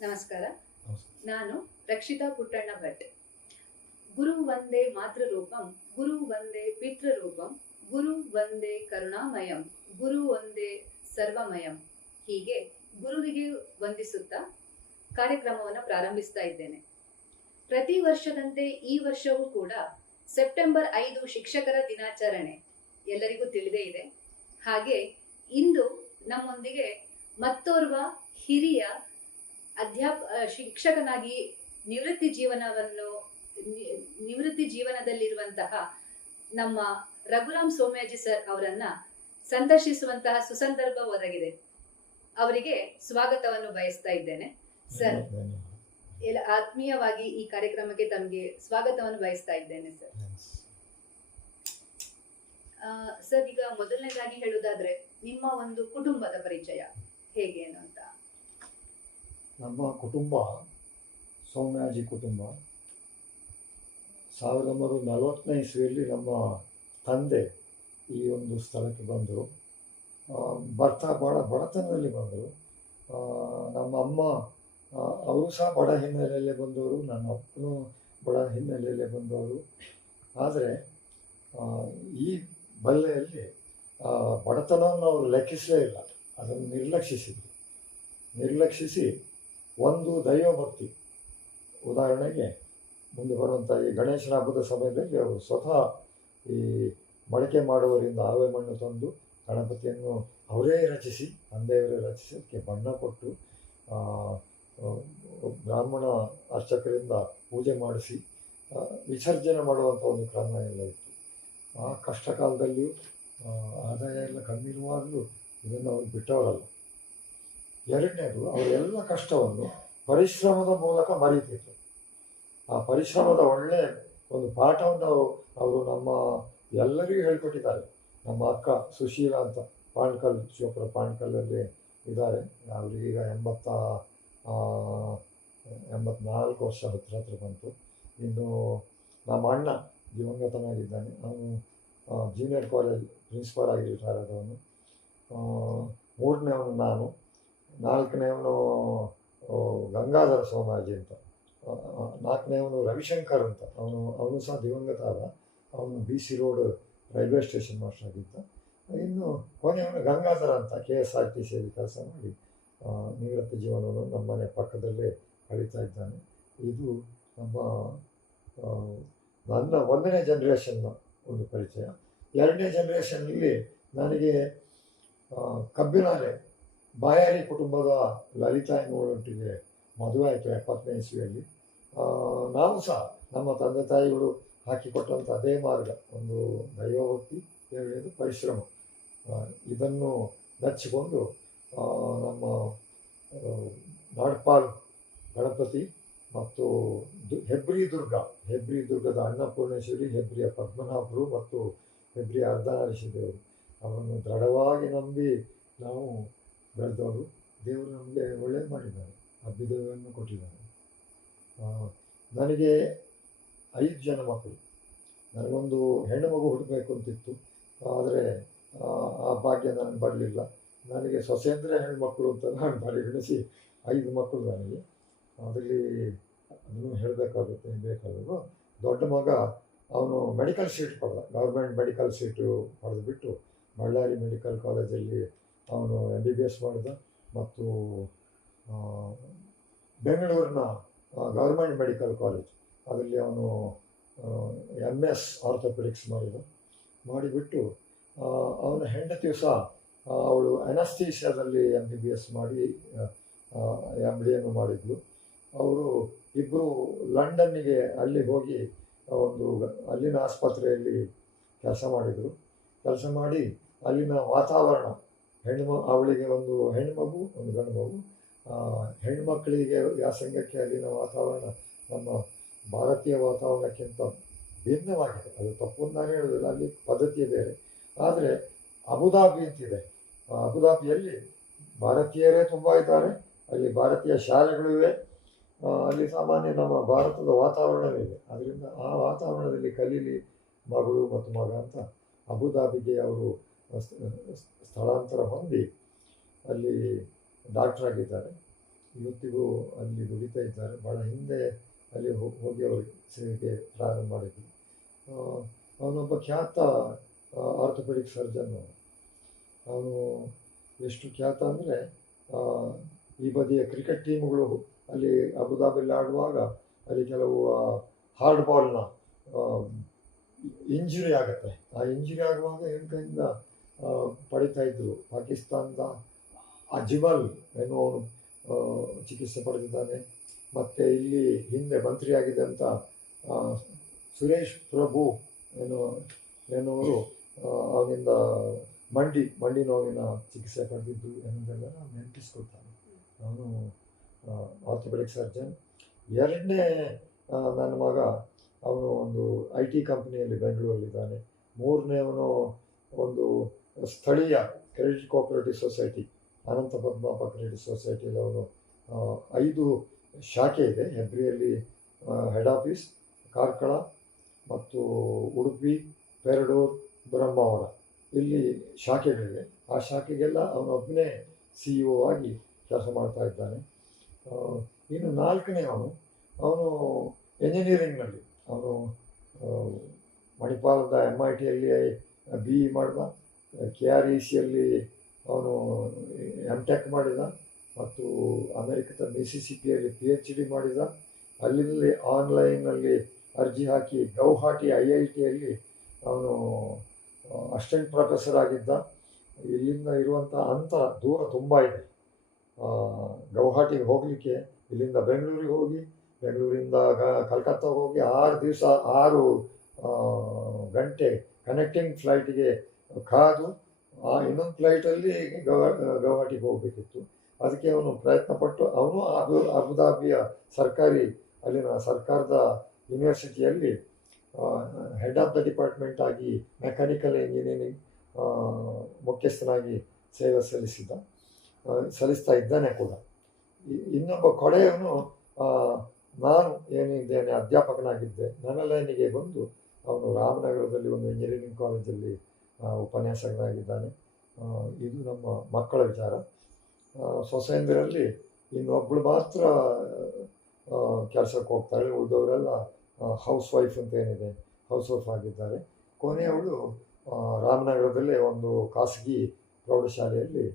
ನಮಸ್ಕಾರ. ನಾನು ರಕ್ಷಿತಾ ಪುಟ್ಟಣ್ಣ ಭಟ್. ಗುರು ವಂದೇ ಮಾತೃರೂಪಂ, ಗುರು ವಂದೇ ಪಿತೃರೂಪಂ, ಗುರು ವಂದೇ ಕರುಣಾಮಯಂ, ಗುರು ವಂದೇ ಸರ್ವಮಯಂ. ಹೀಗೆ ಗುರುವಿಗೆ ವಂದಿಸುತ್ತಾ ಕಾರ್ಯಕ್ರಮವನ್ನು ಪ್ರಾರಂಭಿಸ್ತಾ ಇದ್ದೇನೆ. ಪ್ರತಿ ವರ್ಷದಂತೆ ಈ ವರ್ಷವೂ ಕೂಡ ಸೆಪ್ಟೆಂಬರ್ 5 ಶಿಕ್ಷಕರ ದಿನಾಚರಣೆ ಎಲ್ಲರಿಗೂ ತಿಳಿದೇ ಇದೆ. ಹಾಗೆ ಇಂದು ನಮ್ಮೊಂದಿಗೆ ಮತ್ತೋರ್ವ ಹಿರಿಯ ಶಿಕ್ಷಕನಾಗಿ ನಿವೃತ್ತಿ ಜೀವನದಲ್ಲಿರುವಂತಹ ನಮ್ಮ ರಘುರಾಮ್ ಸೋಮ್ಯಾಜಿ ಸರ್ ಅವರನ್ನ ಸಂದರ್ಶಿಸುವಂತಹ ಸುಸಂದರ್ಭ ಒದಗಿದೆ. ಅವರಿಗೆ ಸ್ವಾಗತವನ್ನು ಬಯಸ್ತಾ ಇದ್ದೇನೆ. ಸರ್, ಆತ್ಮೀಯವಾಗಿ ಈ ಕಾರ್ಯಕ್ರಮಕ್ಕೆ ತಮಗೆ ಸ್ವಾಗತವನ್ನು ಬಯಸ್ತಾ ಇದ್ದೇನೆ. ಸರ್, ಈಗ ಮೊದಲನೇದಾಗಿ ಹೇಳುವುದಾದ್ರೆ ನಿಮ್ಮ ಒಂದು ಕುಟುಂಬದ ಪರಿಚಯ ಹೇಗೆ ಅಂತ. ನಮ್ಮ ಕುಟುಂಬ ಸೋಮ್ಯಾಜಿ ಕುಟುಂಬ. 1940ನೇ ಇಸ್ವಿಯಲ್ಲಿ ನಮ್ಮ ತಂದೆ ಈ ಒಂದು ಸ್ಥಳಕ್ಕೆ ಬಂದರು. ಬರ್ತಾ ಬಡತನದಲ್ಲಿ ಬಂದರು. ನಮ್ಮ ಅಮ್ಮ ಅವರು ಸಹ ಬಡ ಹಿನ್ನೆಲೆಯಲ್ಲೇ ಬಂದವರು, ನನ್ನ ಅಪ್ಪನೂ ಬಡ ಹಿನ್ನೆಲೆಯಲ್ಲೇ ಬಂದವರು. ಆದರೆ ಈ ಬಲ್ಲೆಯಲ್ಲಿ ಬಡತನವನ್ನು ಅವರು ಲೆಕ್ಕಿಸಲೇ ಇಲ್ಲ, ಅದನ್ನು ನಿರ್ಲಕ್ಷಿಸಿ ಒಂದು ದೈವಭಕ್ತಿ. ಉದಾಹರಣೆಗೆ ಮುಂದೆ ಬರುವಂಥ ಈ ಗಣೇಶನ ಹಬ್ಬದ ಸಮಯದಲ್ಲಿ ಅವರು ಸ್ವತಃ ಈ ಮಡಿಕೆ ಮಾಡುವವರಿಂದ ಆವೆ ಮಣ್ಣು ತಂದು ಗಣಪತಿಯನ್ನು ಅವರೇ ರಚಿಸಿ, ತಂದೆಯವರೇ ರಚಿಸಿ ಅದಕ್ಕೆ ಬಣ್ಣ ಕೊಟ್ಟು ಬ್ರಾಹ್ಮಣ ಅರ್ಚಕರಿಂದ ಪೂಜೆ ಮಾಡಿಸಿ ವಿಸರ್ಜನೆ ಮಾಡುವಂಥ ಒಂದು ಕ್ರಮ ಎಲ್ಲ ಇತ್ತು. ಆ ಕಷ್ಟ ಕಾಲದಲ್ಲಿಯೂ ಆದಾಯ ಎಲ್ಲ ಕಮ್ಮಿ ಇರುವಾಗಲೂ ಇದನ್ನು ಅವರು ಬಿಟ್ಟವರಲ್ಲ. ಎರಡನೇದು, ಅವರೆಲ್ಲ ಕಷ್ಟವನ್ನು ಪರಿಶ್ರಮದ ಮೂಲಕ ಮರೀತಿದ್ರು. ಆ ಪರಿಶ್ರಮದ ಒಳ್ಳೆಯ ಒಂದು ಪಾಠವನ್ನು ಅವರು ನಮ್ಮ ಎಲ್ಲರಿಗೂ ಹೇಳ್ಕೊಟ್ಟಿದ್ದಾರೆ. ನಮ್ಮ ಅಕ್ಕ ಸುಶೀಲ ಅಂತ ಚೋಪ್ರ ಪಾಣ್ಕಲ್ಲಲ್ಲಿ ಇದ್ದಾರೆ. ಅವರಿಗೀಗ 84 ವರ್ಷ ಹತ್ರ ಬಂತು. ಇನ್ನು ನಮ್ಮ ಅಣ್ಣ ದಿವಂಗತನಾಗಿದ್ದಾನೆ. ಅವನು ಜೂನಿಯರ್ ಕಾಲೇಜ್ ಪ್ರಿನ್ಸಿಪಾಲ್ ಆಗಿ ರಿಟೈರ್ ಆದವನು. 3ನೇವನು ನಾನು. 4ನೇವನು ಗಂಗಾಧರ ಸೋಮಾಜಿ ಅಂತ. 4ನೇವನು ರವಿಶಂಕರ್ ಅಂತ. ಅವನು ಸಹ ದಿವಂಗತ ಆದ. ಅವನು BC road railway station master ಆಗಿದ್ದ. ಇನ್ನು ಕೊನೆಯವನು ಗಂಗಾಧರ ಅಂತ KSRTCಯಲ್ಲಿ ಕೆಲಸ ಮಾಡಿ ನಿವೃತ್ತಿ ಜೀವನವನ್ನು ನಮ್ಮನೆ ಪಕ್ಕದಲ್ಲೇ ಕಳೀತಾ ಇದ್ದಾನೆ. ಇದು ನನ್ನ 1ನೇ ಜನ್ರೇಷನ್ನ ಒಂದು ಪರಿಚಯ. 2ನೇ ಜನ್ರೇಷನ್ನಲ್ಲಿ ನನಗೆ ಕಬ್ಬಿನಾಲೆ ಬಾಯಾರಿ ಕುಟುಂಬದ ಲಲಿತಾ ಎನ್ನುವರೊಟ್ಟಿಗೆ ಮದುವೆ ಆಯಿತು 70ನೇ ಇಸ್ವಿಯಲ್ಲಿ. ನಾವು ಸಹ ನಮ್ಮ ತಂದೆ ತಾಯಿಗಳು ಹಾಕಿಕೊಟ್ಟಂಥ ಅದೇ ಮಾರ್ಗ, ಒಂದು ದೈವಭಕ್ತಿ, ಎರಡನೇದು ಪರಿಶ್ರಮ, ಇದನ್ನು ಮೆಚ್ಚಿಕೊಂಡು ನಮ್ಮ ನಾಡ್ಪಾಲ್ ಗಣಪತಿ ಮತ್ತು ಹೆಬ್ರಿ ದುರ್ಗದ ಅನ್ನಪೂರ್ಣೇಶ್ವರಿ, ಹೆಬ್ರಿಯ ಪದ್ಮನಾಭರು ಮತ್ತು ಹೆಬ್ರಿಯ ಅರ್ಧನಾರೀಶ್ವರದೇವರು ಅವರನ್ನು ದೃಢವಾಗಿ ನಂಬಿ ನಾವು ಬೆಳೆದವರು. ದೇವರು ನಮಗೆ ಒಳ್ಳೇದು ಮಾಡಿದ್ದಾರೆ, ಅಭ್ಯುದಯವನ್ನು ಕೊಟ್ಟಿದ್ದಾರೆ. ನನಗೆ 5 ಜನ ಮಕ್ಕಳು. ನನಗೊಂದು ಹೆಣ್ಣು ಮಗು ಹುಟ್ಟಬೇಕು ಅಂತಿತ್ತು, ಆದರೆ ಆ ಭಾಗ್ಯ ನನಗೆ ಬರಲಿಲ್ಲ. ನನಗೆ ಸೊಸೆ ಅಂದರೆ ಹೆಣ್ಮಕ್ಳು ಅಂತ ನಾನು ಪರಿಗಣಿಸಿ 5 ಮಕ್ಕಳು ನನಗೆ. ಅದರಲ್ಲಿ ಅದನ್ನು ಬೇಕಾದರೂ ದೊಡ್ಡ ಮಗ ಅವನು ಮೆಡಿಕಲ್ ಸೀಟ್ ಪಡೆದ, ಗೌರ್ಮೆಂಟ್ ಮೆಡಿಕಲ್ ಸೀಟು ಪಡೆದುಬಿಟ್ಟು ಬಳ್ಳಾರಿ ಮೆಡಿಕಲ್ ಕಾಲೇಜಲ್ಲಿ ಅವನು MBBS ಮಾಡಿದ. ಮತ್ತು ಬೆಂಗಳೂರಿನ ಗೌರ್ಮೆಂಟ್ ಮೆಡಿಕಲ್ ಕಾಲೇಜ್ ಅದರಲ್ಲಿ ಅವನು MS ಆರ್ಥೋಪೆಡಿಕ್ಸ್ ಮಾಡಿಬಿಟ್ಟು ಅವನ ಹೆಂಡತಿಯು ಸಹ ಅವಳು ಅನಸ್ಥೀಷಿಯಾದಲ್ಲಿ MBBS ಮಾಡಿ MD ಮಾಡಿದ್ಲು. ಅವರು ಇಬ್ಬರು ಲಂಡನ್ನಿಗೆ ಅಲ್ಲಿ ಹೋಗಿ ಅಲ್ಲಿನ ಆಸ್ಪತ್ರೆಯಲ್ಲಿ ಕೆಲಸ ಮಾಡಿ ಅಲ್ಲಿನ ವಾತಾವರಣ, ಅವಳಿಗೆ ಒಂದು ಹೆಣ್ಣುಮಗು ಒಂದು ಗಂಡು ಮಗು. ಹೆಣ್ಮಕ್ಕಳಿಗೆ ವ್ಯಾಸಂಗಕ್ಕೆ ಅಲ್ಲಿನ ವಾತಾವರಣ ನಮ್ಮ ಭಾರತೀಯ ವಾತಾವರಣಕ್ಕಿಂತ ಭಿನ್ನವಾಗಿದೆ. ಅದು ತಪ್ಪು ಅಂತ ನಾನು ಹೇಳೋದಿಲ್ಲ, ಅಲ್ಲಿ ಪದ್ಧತಿಯೇ ಬೇರೆ. ಆದರೆ ಅಬುದಾಬಿ ಅಂತಿದೆ, ಅಬುದಾಬಿಯಲ್ಲಿ ಭಾರತೀಯರೇ ತುಂಬ ಇದ್ದಾರೆ, ಅಲ್ಲಿ ಭಾರತೀಯ ಶಾಲೆಗಳು ಇವೆ, ಅಲ್ಲಿ ಸಾಮಾನ್ಯ ನಮ್ಮ ಭಾರತದ ವಾತಾವರಣವಿದೆ. ಅದರಿಂದ ಆ ವಾತಾವರಣದಲ್ಲಿ ಕಲೀಲಿ ಮಗಳು ಮತ್ತು ಮಗ ಅಂತ ಅಬುದಾಬಿಗೆ ಅವರು ಸ್ಥಳಾಂತರ ಹೊಂದಿ ಅಲ್ಲಿ ಡಾಕ್ಟರ್ ಆಗಿದ್ದಾರೆ. ಇವತ್ತಿಗೂ ಅಲ್ಲಿ ದುಡಿತಾ ಇದ್ದಾರೆ. ಭಾಳ ಹಿಂದೆ ಅಲ್ಲಿ ಹೋಗಿ ಅವರು ಸೇವೆಗೆ ಪ್ರಾರಂಭ ಮಾಡಿದರು. ಅವನೊಬ್ಬ ಖ್ಯಾತ ಆರ್ಥೋಪೆಡಿಕ್ ಸರ್ಜನ್ನು. ಅವನು ಎಷ್ಟು ಖ್ಯಾತ ಅಂದರೆ ಈ ಬದಿಯ ಕ್ರಿಕೆಟ್ ಟೀಮ್ಗಳು ಅಲ್ಲಿ ಅಬುದಾಬಿಯಲ್ಲಿ ಆಡುವಾಗ ಅಲ್ಲಿ ಕೆಲವು ಹಾರ್ಡ್ ಬಾಲ್ನ ಇಂಜುರಿ ಆಗುತ್ತೆ. ಆ ಇಂಜುರಿ ಆಗುವಾಗ ಇವನ ಕೈಯಿಂದ ಪಡಿತಾ ಇದ್ದರು. ಪಾಕಿಸ್ತಾನದ ಅಜ್ಮಲ್ ಎನ್ನುವನು ಚಿಕಿತ್ಸೆ ಪಡೆದಿದ್ದಾನೆ. ಮತ್ತು ಇಲ್ಲಿ ಹಿಂದೆ ಮಂತ್ರಿಯಾಗಿದ್ದಂಥ ಸುರೇಶ್ ಪ್ರಭು ಎನ್ನುವರು ಅವನಿಂದ ಮಂಡಿ ನೋವಿನ ಚಿಕಿತ್ಸೆ ಪಡೆದಿದ್ದು ಎನ್ನುವುದೆಲ್ಲ ನಾನು ನೆನಪಿಸ್ಕೊಳ್ತಾನೆ. ಅವನು ಆರ್ಥೋಪೆಡಿಕ್ ಸರ್ಜನ್. ಎರಡನೇ ನನ್ನ ಮಗ ಅವನು ಒಂದು IT ಕಂಪ್ನಿಯಲ್ಲಿ ಬೆಂಗಳೂರಲ್ಲಿದ್ದಾನೆ. ಮೂರನೇವನು ಒಂದು ಸ್ಥಳೀಯ ಕ್ರೆಡಿಟ್ ಕೋಆಪರೇಟಿವ್ ಸೊಸೈಟಿ, ಅನಂತ ಪದ್ಮನಾಭ ಕ್ರೆಡಿಟ್ ಸೊಸೈಟಿಯಲ್ಲಿ ಅವನು 5 ಶಾಖೆ ಇದೆ. ಹೆಬ್ರಿಯಲ್ಲಿ ಹೆಡ್ ಆಫೀಸ್, ಕಾರ್ಕಳ ಮತ್ತು ಉಡುಪಿ, ಪೆರಡೂರು, ಬ್ರಹ್ಮಾವರ ಇಲ್ಲಿ ಶಾಖೆಗಳಿವೆ. ಆ ಶಾಖೆಗೆಲ್ಲ ಅವನೊಬ್ಬನೇ CEO ಆಗಿ ಕೆಲಸ ಮಾಡ್ತಾ ಇದ್ದಾನೆ. ಇನ್ನು 4ನೇ ಅವನು ಎಂಜಿನಿಯರಿಂಗ್ನಲ್ಲಿ ಅವನು ಮಣಿಪಾಲದ MITಯಲ್ಲಿ BE ಮಾಡಿದ, KRECಯಲ್ಲಿ ಅವನು MTech ಮಾಡಿದ ಮತ್ತು ಅಮೆರಿಕದ ಮಿಸಿಸಿಪಿಯಲ್ಲಿ PhD ಮಾಡಿದ. ಅಲ್ಲಿ ಆನ್ಲೈನಲ್ಲಿ ಅರ್ಜಿ ಹಾಕಿ ಗೌಹಾಟಿ IITಯಲ್ಲಿ ಅವನು ಅಸಿಸ್ಟೆಂಟ್ ಪ್ರೊಫೆಸರ್ ಆಗಿದ್ದ. ಇಲ್ಲಿಂದ ಇರುವಂಥ ಅಂತರ ದೂರ ತುಂಬ ಇದೆ. ಗೌಹಾಟಿಗೆ ಹೋಗಲಿಕ್ಕೆ ಇಲ್ಲಿಂದ ಬೆಂಗಳೂರಿಗೆ ಹೋಗಿ, ಬೆಂಗಳೂರಿಂದ ಕಲ್ಕತ್ತಾಗೆ ಹೋಗಿ 6 ದಿವಸ 6 ಗಂಟೆ ಕನೆಕ್ಟಿಂಗ್ ಫ್ಲೈಟಿಗೆ ಕಾದು ಇನ್ನೊಂದು ಫ್ಲೈಟಲ್ಲಿ ಗೌಹಾಟಿಗೆ ಹೋಗಬೇಕಿತ್ತು. ಅದಕ್ಕೆ ಅವನು ಪ್ರಯತ್ನಪಟ್ಟು ಅವನು ಅಬುದಾಬಿಯ ಅಲ್ಲಿನ ಸರ್ಕಾರದ ಯೂನಿವರ್ಸಿಟಿಯಲ್ಲಿ ಹೆಡ್ ಆಫ್ ದ ಡಿಪಾರ್ಟ್ಮೆಂಟ್ ಆಗಿ ಮೆಕ್ಯಾನಿಕಲ್ ಇಂಜಿನಿಯರಿಂಗ್ ಮುಖ್ಯಸ್ಥನಾಗಿ ಸೇವೆ ಸಲ್ಲಿಸ್ತಾ ಇದ್ದಾನೆ ಕೂಡ. ಇನ್ನೊಬ್ಬ ಕೊಡೆಯವನು ನಾನು ಏನಿದ್ದೇನೆ ಅಧ್ಯಾಪಕನಾಗಿದ್ದೆ. ನನ್ನಲೈನಿಗೆ ಬಂದು ಅವನು ರಾಮನಗರದಲ್ಲಿ ಒಂದು ಇಂಜಿನಿಯರಿಂಗ್ ಕಾಲೇಜಲ್ಲಿ ಉಪನ್ಯಾಸಕನಾಗಿದ್ದಾನೆ. ಇದು ನಮ್ಮ ಮಕ್ಕಳ ವಿಚಾರ. ಸೊಸೆಯಂದಿರಲ್ಲಿ ಇನ್ನೊಬ್ಬಳು ಮಾತ್ರ ಕೆಲಸಕ್ಕೆ ಹೋಗ್ತಾಳೆ. ಉಳಿದವರೆಲ್ಲ ಹೌಸ್ ವೈಫ್ ಅಂತ ಏನಿದೆ ಹೌಸ್ ವೈಫ್ ಆಗಿದ್ದಾರೆ. ಕೊನೆಯವಳು ರಾಮನಗರದಲ್ಲೇ ಒಂದು ಖಾಸಗಿ ಪ್ರೌಢಶಾಲೆಯಲ್ಲಿ,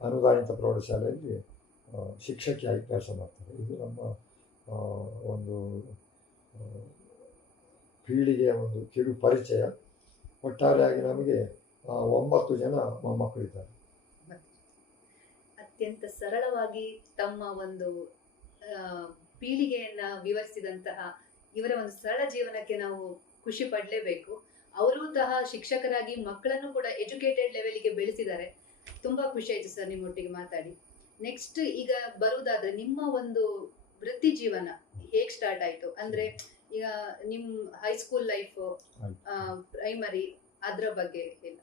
ಅನುದಾನಿತ ಪ್ರೌಢಶಾಲೆಯಲ್ಲಿ ಶಿಕ್ಷಕಿಯಾಗಿ ಕೆಲಸ ಮಾಡ್ತಾರೆ. ಇದು ನಮ್ಮ ಒಂದು ಪೀಳಿಗೆಯ ಒಂದು ಕಿರು ಪರಿಚಯ. ಒಟ್ಟಾರೆಯಾಗಿ ನಮಗೆ 9 ಜನ ಮೊಮ್ಮಕ್ಕಳಿದ್ದಾರೆ. ಅತ್ಯಂತ ಸರಳವಾಗಿ ತಮ್ಮ ಒಂದು ಪೀಳಿಗೆಯನ್ನ ವಿವರಿಸಿದಂತಹ ಇವರ ಒಂದು ಸರಳ ಜೀವನಕ್ಕೆ ನಾವು ಖುಷಿ ಪಡಲೇಬೇಕು. ಅವರು ಸಹ ಶಿಕ್ಷಕರಾಗಿ ಮಕ್ಕಳನ್ನು ಕೂಡ ಎಜುಕೇಟೆಡ್ ಲೆವೆಲ್ಗೆ ಬೆಳೆಸಿದ್ದಾರೆ. ತುಂಬಾ ಖುಷಿ ಆಯ್ತು ಸರ್ ನಿಮ್ಮೊಟ್ಟಿಗೆ ಮಾತಾಡಿ. ನೆಕ್ಸ್ಟ್ ಈಗ ಬರುವುದಾದ್ರೆ ನಿಮ್ಮ ಒಂದು ವೃತ್ತಿ ಜೀವನ ಹೇಗೆ ಸ್ಟಾರ್ಟ್ ಆಯ್ತು? ಅಂದ್ರೆ ಈಗ ನಿಮ್ ಹೈಸ್ಕೂಲ್ ಲೈಫ್, ಪ್ರೈಮರಿ, ಅದರ ಬಗ್ಗೆ ಎಲ್ಲ.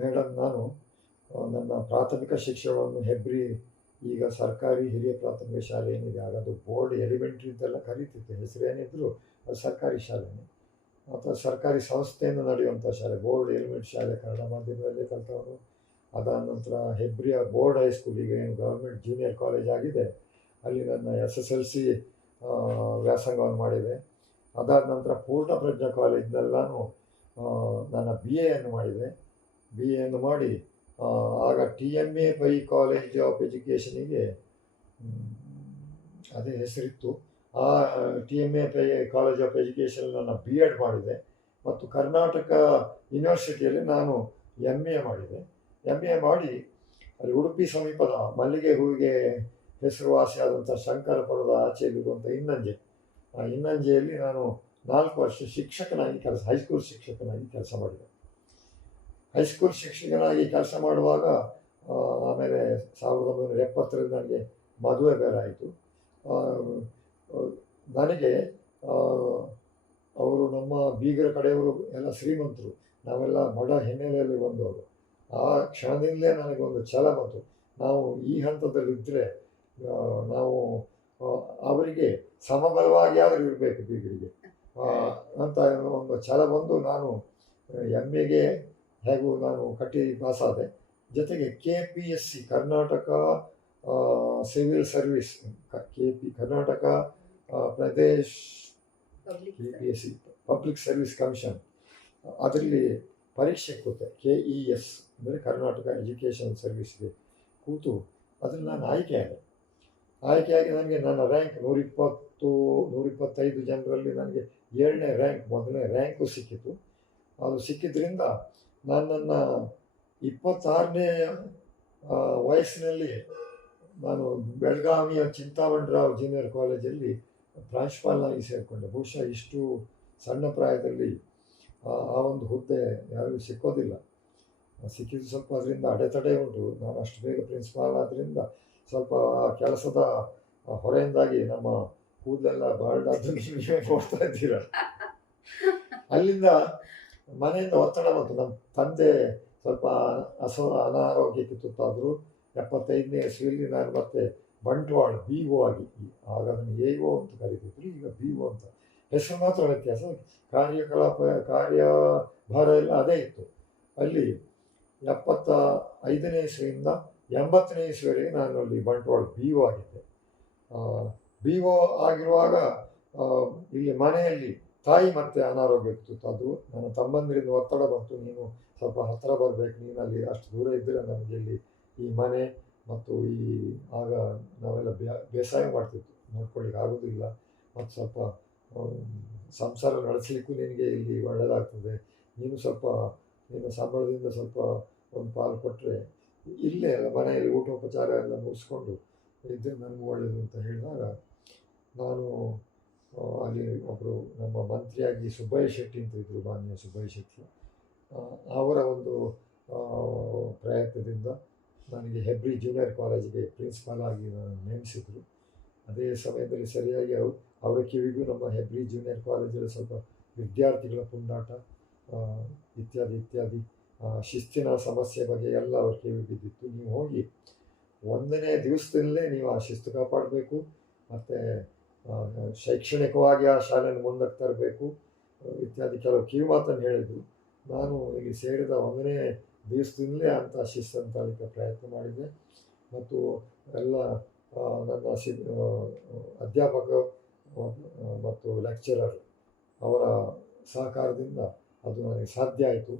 ಮೇಡಮ್, ನಾನು ನನ್ನ ಪ್ರಾಥಮಿಕ ಶಿಕ್ಷಣವನ್ನು ಹೆಬ್ರಿ, ಈಗ ಸರ್ಕಾರಿ ಹಿರಿಯ ಪ್ರಾಥಮಿಕ ಶಾಲೆ ಏನಿದೆ, ಆಗ ಬೋರ್ಡ್ ಎಲಿಮೆಂಟ್ರಿ ಅಂತೆಲ್ಲ ಕರೀತಿತ್ತು. ಹೆಸರೇನಿದ್ರು ಅದು ಸರ್ಕಾರಿ ಶಾಲೆನೇ ಅಥವಾ ಸರ್ಕಾರಿ ಸಂಸ್ಥೆಯಿಂದ ನಡೆಯುವಂಥ ಶಾಲೆ. ಬೋರ್ಡ್ ಎಲಿಮೆಂಟ್ರಿ ಶಾಲೆ ಕನ್ನಡ ಮಾಧ್ಯಮದಲ್ಲೇ ಕಲಿತವನು. ಅದಾದ ನಂತರ ಹೆಬ್ರಿಯ ಬೋರ್ಡ್ ಹೈಸ್ಕೂಲ್, ಈಗ ಏನು ಗೌರ್ಮೆಂಟ್ ಜೂನಿಯರ್ ಕಾಲೇಜ್ ಆಗಿದೆ, ಅಲ್ಲಿ ನನ್ನ SSLC ವ್ಯಾಸಂಗವನ್ನು ಮಾಡಿದೆ. ಅದಾದ ನಂತರ ಪೂರ್ಣ ಪ್ರಜ್ಞಾ ಕಾಲೇಜ್ನಲ್ಲಾನು ನನ್ನ BA ಮಾಡಿದೆ. BA ಮಾಡಿ ಆಗ TMA ಪೈ ಕಾಲೇಜ್ ಆಫ್ ಎಜುಕೇಷನಿಗೆ ಅದೇ ಹೆಸರಿತ್ತು. ಆ TMA Pai college of education ನನ್ನ B.Ed ಮಾಡಿದೆ. ಮತ್ತು ಕರ್ನಾಟಕ ಯೂನಿವರ್ಸಿಟಿಯಲ್ಲಿ ನಾನು MA ಮಾಡಿದೆ. MA ಮಾಡಿ ಅಲ್ಲಿ ಉಡುಪಿ ಸಮೀಪದ ಮಲ್ಲಿಗೆ ಹೂವಿಗೆ ಹೆಸರುವಾಸಿಯಾದಂಥ ಶಂಕರಪುರದ ಆಚೆಯಲ್ಲಿರುವಂಥ ಆ ಇನ್ನಂಜೆಯಲ್ಲಿ ನಾನು 4 ವರ್ಷ ಶಿಕ್ಷಕನಾಗಿ ಹೈಸ್ಕೂಲ್ ಶಿಕ್ಷಕನಾಗಿ ಕೆಲಸ ಮಾಡಿದೆ. ಹೈಸ್ಕೂಲ್ ಶಿಕ್ಷಕನಾಗಿ ಕೆಲಸ ಮಾಡುವಾಗ ಆಮೇಲೆ 1970ರಲ್ಲಿ ನನಗೆ ಮದುವೆ ಬೇರೆ ಆಯಿತು. ನನಗೆ ಅವರು ನಮ್ಮ ಬೀಗರ ಕಡೆಯವರು ಎಲ್ಲ ಶ್ರೀಮಂತರು, ನಾವೆಲ್ಲ ಬಡ ಹಿನ್ನೆಲೆಯಲ್ಲಿ ಬಂದವರು. ಆ ಕ್ಷಣದಿಂದಲೇ ನನಗೊಂದು ಛಲ ಬಂತು, ನಾವು ಈ ಹಂತದಲ್ಲಿದ್ದರೆ ನಾವು ಅವರಿಗೆ ಸಮಬಲವಾಗಿ ಆದರೂ ಇರಬೇಕು ಬೀಗರಿಗೆ ಅಂತ ಒಂದು ಛಲ ಬಂದು ನಾನು MAಗೆ ಹೇಗೂ ನಾನು ಕಟ್ಟಿ ಪಾಸಾದೆ. ಜೊತೆಗೆ KPSC Karnataka civil service, Karnataka Pradesh public KPSC public service commission, ಅದರಲ್ಲಿ ಪರೀಕ್ಷೆ ಕೂತೆ KES ಅಂದರೆ ಕರ್ನಾಟಕ ಎಜುಕೇಷನ್ ಸರ್ವಿಸ್ಗೆ ಕೂತು ಅದರಲ್ಲಿ ನಾನು ಆಯ್ಕೆಯಾಗಿ ನನಗೆ ನನ್ನ ರ್ಯಾಂಕ್ 125 ಜನರಲ್ಲಿ ನನಗೆ 7ನೇ ರ್ಯಾಂಕ್, ಮೊದಲನೇ ರ್ಯಾಂಕು ಸಿಕ್ಕಿತು. ಅದು ಸಿಕ್ಕಿದ್ರಿಂದ ನನ್ನ 26ನೇ ವಯಸ್ಸಿನಲ್ಲಿ ನಾನು ಬೆಳಗಾವಿಯ ಚಿಂತಾಮಣಿರಾವ್ ಜೂನಿಯರ್ ಕಾಲೇಜಲ್ಲಿ ಪ್ರಾಂಶುಪಾಲನಾಗಿ ಸೇರಿಕೊಂಡೆ. ಬಹುಶಃ ಇಷ್ಟು ಸಣ್ಣ ಪ್ರಾಯದಲ್ಲಿ ಆ ಒಂದು ಹುದ್ದೆ ಯಾರಿಗೂ ಸಿಕ್ಕೋದಿಲ್ಲ. ಸಿಕ್ಕಿದ್ದು ಸ್ವಲ್ಪ ಅದರಿಂದ ಅಡೆತಡೆ ಉಂಟು. ನಾನು ಅಷ್ಟು ಬೇಗ ಪ್ರಿನ್ಸಿಪಾಲ್ ಆದ್ದರಿಂದ ಸ್ವಲ್ಪ ಕೆಲಸದ ಹೊರೆಯಿಂದಾಗಿ ನಮ್ಮ ಕೂದಲೆಲ್ಲ ಬಾಳ್ದಾದ್ದು ನೀವೇ ನೋಡ್ತಾ ಇದ್ದೀರ. ಅಲ್ಲಿಂದ ಮನೆಯಿಂದ ಒತ್ತಡ ಬಂತು. ನಮ್ಮ ತಂದೆ ಸ್ವಲ್ಪ ಅನಾರೋಗ್ಯಕ್ಕೆ ತುತ್ತಾದರು. 75ನೇ ಇಸ್ವಿಯಲ್ಲಿ ನಾನು ಮತ್ತೆ ಬಂಟ್ವಾಳ BO ಆಗಿ, ಆಗ ಅದನ್ನು AO ಅಂತ ಕರೀತಿದ್ರು, ಈಗ BO ಅಂತ. ಹೆಸರು ಮಾತ್ರ ವ್ಯತ್ಯಾಸ, ಕಾರ್ಯಭಾರ ಎಲ್ಲ ಅದೇ ಇತ್ತು. ಅಲ್ಲಿ 75ನೇ ಇಸ್ವಿಯಿಂದ 80ನೇ ಇಸ್ವಿವರೆಗೆ ನಾನು ಅಲ್ಲಿ ಬಂಟ್ವಾಳ BO ಆಗಿದ್ದೆ. BO ಆಗಿರುವಾಗ ಇಲ್ಲಿ ಮನೆಯಲ್ಲಿ ತಾಯಿ ಮತ್ತೆ ಅನಾರೋಗ್ಯಕ್ಕೆ ತುತ್ತಾದರು. ನನ್ನ ತಮ್ಮಂದಿರಿಂದ ಒತ್ತಡ ಬಂತು, ನೀನು ಸ್ವಲ್ಪ ಹತ್ತಿರ ಬರಬೇಕು, ನೀನು ಅಲ್ಲಿ ಅಷ್ಟು ದೂರ ಇದ್ದರೆ ನಮಗೆ ಇಲ್ಲಿ ಈ ಮನೆ ಮತ್ತು ಆಗ ನಾವೆಲ್ಲ ಬೇಸಾಯ ಮಾಡ್ತಿತ್ತು, ನೋಡ್ಕೊಳ್ಳಿಕ್ಕೆ ಆಗೋದಿಲ್ಲ, ಮತ್ತು ಸ್ವಲ್ಪ ಸಂಸಾರ ನಡೆಸಲಿಕ್ಕೂ ನಿನಗೆ ಇಲ್ಲಿ ಒಳ್ಳೆಯದಾಗ್ತದೆ, ನೀನು ಸಂಬಳದಿಂದ ಸ್ವಲ್ಪ ಒಂದು ಪಾಲು ಕೊಟ್ಟರೆ ಇಲ್ಲೇ ಮನೆಯಲ್ಲಿ ಊಟೋಪಚಾರ ಎಲ್ಲ ಮುಗಿಸ್ಕೊಂಡು ಇದ್ದರೆ ನನಗೂ ಒಳ್ಳೆಯದು ಅಂತ ಹೇಳಿದಾಗ ನಾನು ಅಲ್ಲಿ ಒಬ್ಬರು ನಮ್ಮ ಮಂತ್ರಿಯಾಗಿ ಸುಬ್ಬಯ್ಯ ಶೆಟ್ಟಿ ಅಂತ ಇದ್ದರು, ಮಾನ್ಯ ಸುಬ್ಬಯ್ಯ ಶೆಟ್ಟಿ, ಅವರ ಒಂದು ಪ್ರಯತ್ನದಿಂದ ನನಗೆ ಹೆಬ್ರಿ ಜೂನಿಯರ್ ಕಾಲೇಜಿಗೆ ಪ್ರಿನ್ಸಿಪಾಲ್ ಆಗಿ ನಾನು ನೇಮಿಸಿದರು. ಅದೇ ಸಮಯದಲ್ಲಿ ಸರಿಯಾಗಿ ಅವರ ಕಿವಿಗೂ ನಮ್ಮ ಹೆಬ್ರಿ ಜೂನಿಯರ್ ಕಾಲೇಜಲ್ಲಿ ಸ್ವಲ್ಪ ವಿದ್ಯಾರ್ಥಿಗಳ ಪುಂಡಾಟ ಇತ್ಯಾದಿ ಶಿಸ್ತಿನ ಸಮಸ್ಯೆ ಬಗ್ಗೆ ಎಲ್ಲ ಅವ್ರ ಕಿವಿ ಬಿದ್ದಿತ್ತು. ನೀವು ಹೋಗಿ 1ನೇ ದಿವಸದಲ್ಲೇ ನೀವು ಆ ಶಿಸ್ತು ಕಾಪಾಡಬೇಕು, ಮತ್ತು ಶೈಕ್ಷಣಿಕವಾಗಿ ಆ ಶಾಲೆಯನ್ನು ಮುಂದಕ್ಕೆ ತರಬೇಕು ಇತ್ಯಾದಿ ಕೆಲವು ಕಿವಿ ಮಾತನ್ನು ಹೇಳಿದರು. ನಾನು ಇಲ್ಲಿ ಸೇರಿದ 1ನೇ ದಿವಸದಿಂದಲೇ ಅಂಥ ಶಿಸ್ತನ್ನು ತರಲಿಕ್ಕೆ ಪ್ರಯತ್ನ ಮಾಡಿದ್ದೆ. ಮತ್ತು ಎಲ್ಲ ನನ್ನ ಅಧ್ಯಾಪಕ ಮತ್ತು ಲೆಕ್ಚರರ್ ಅವರ ಸಹಕಾರದಿಂದ ಅದು ನನಗೆ ಸಾಧ್ಯ ಆಯಿತು.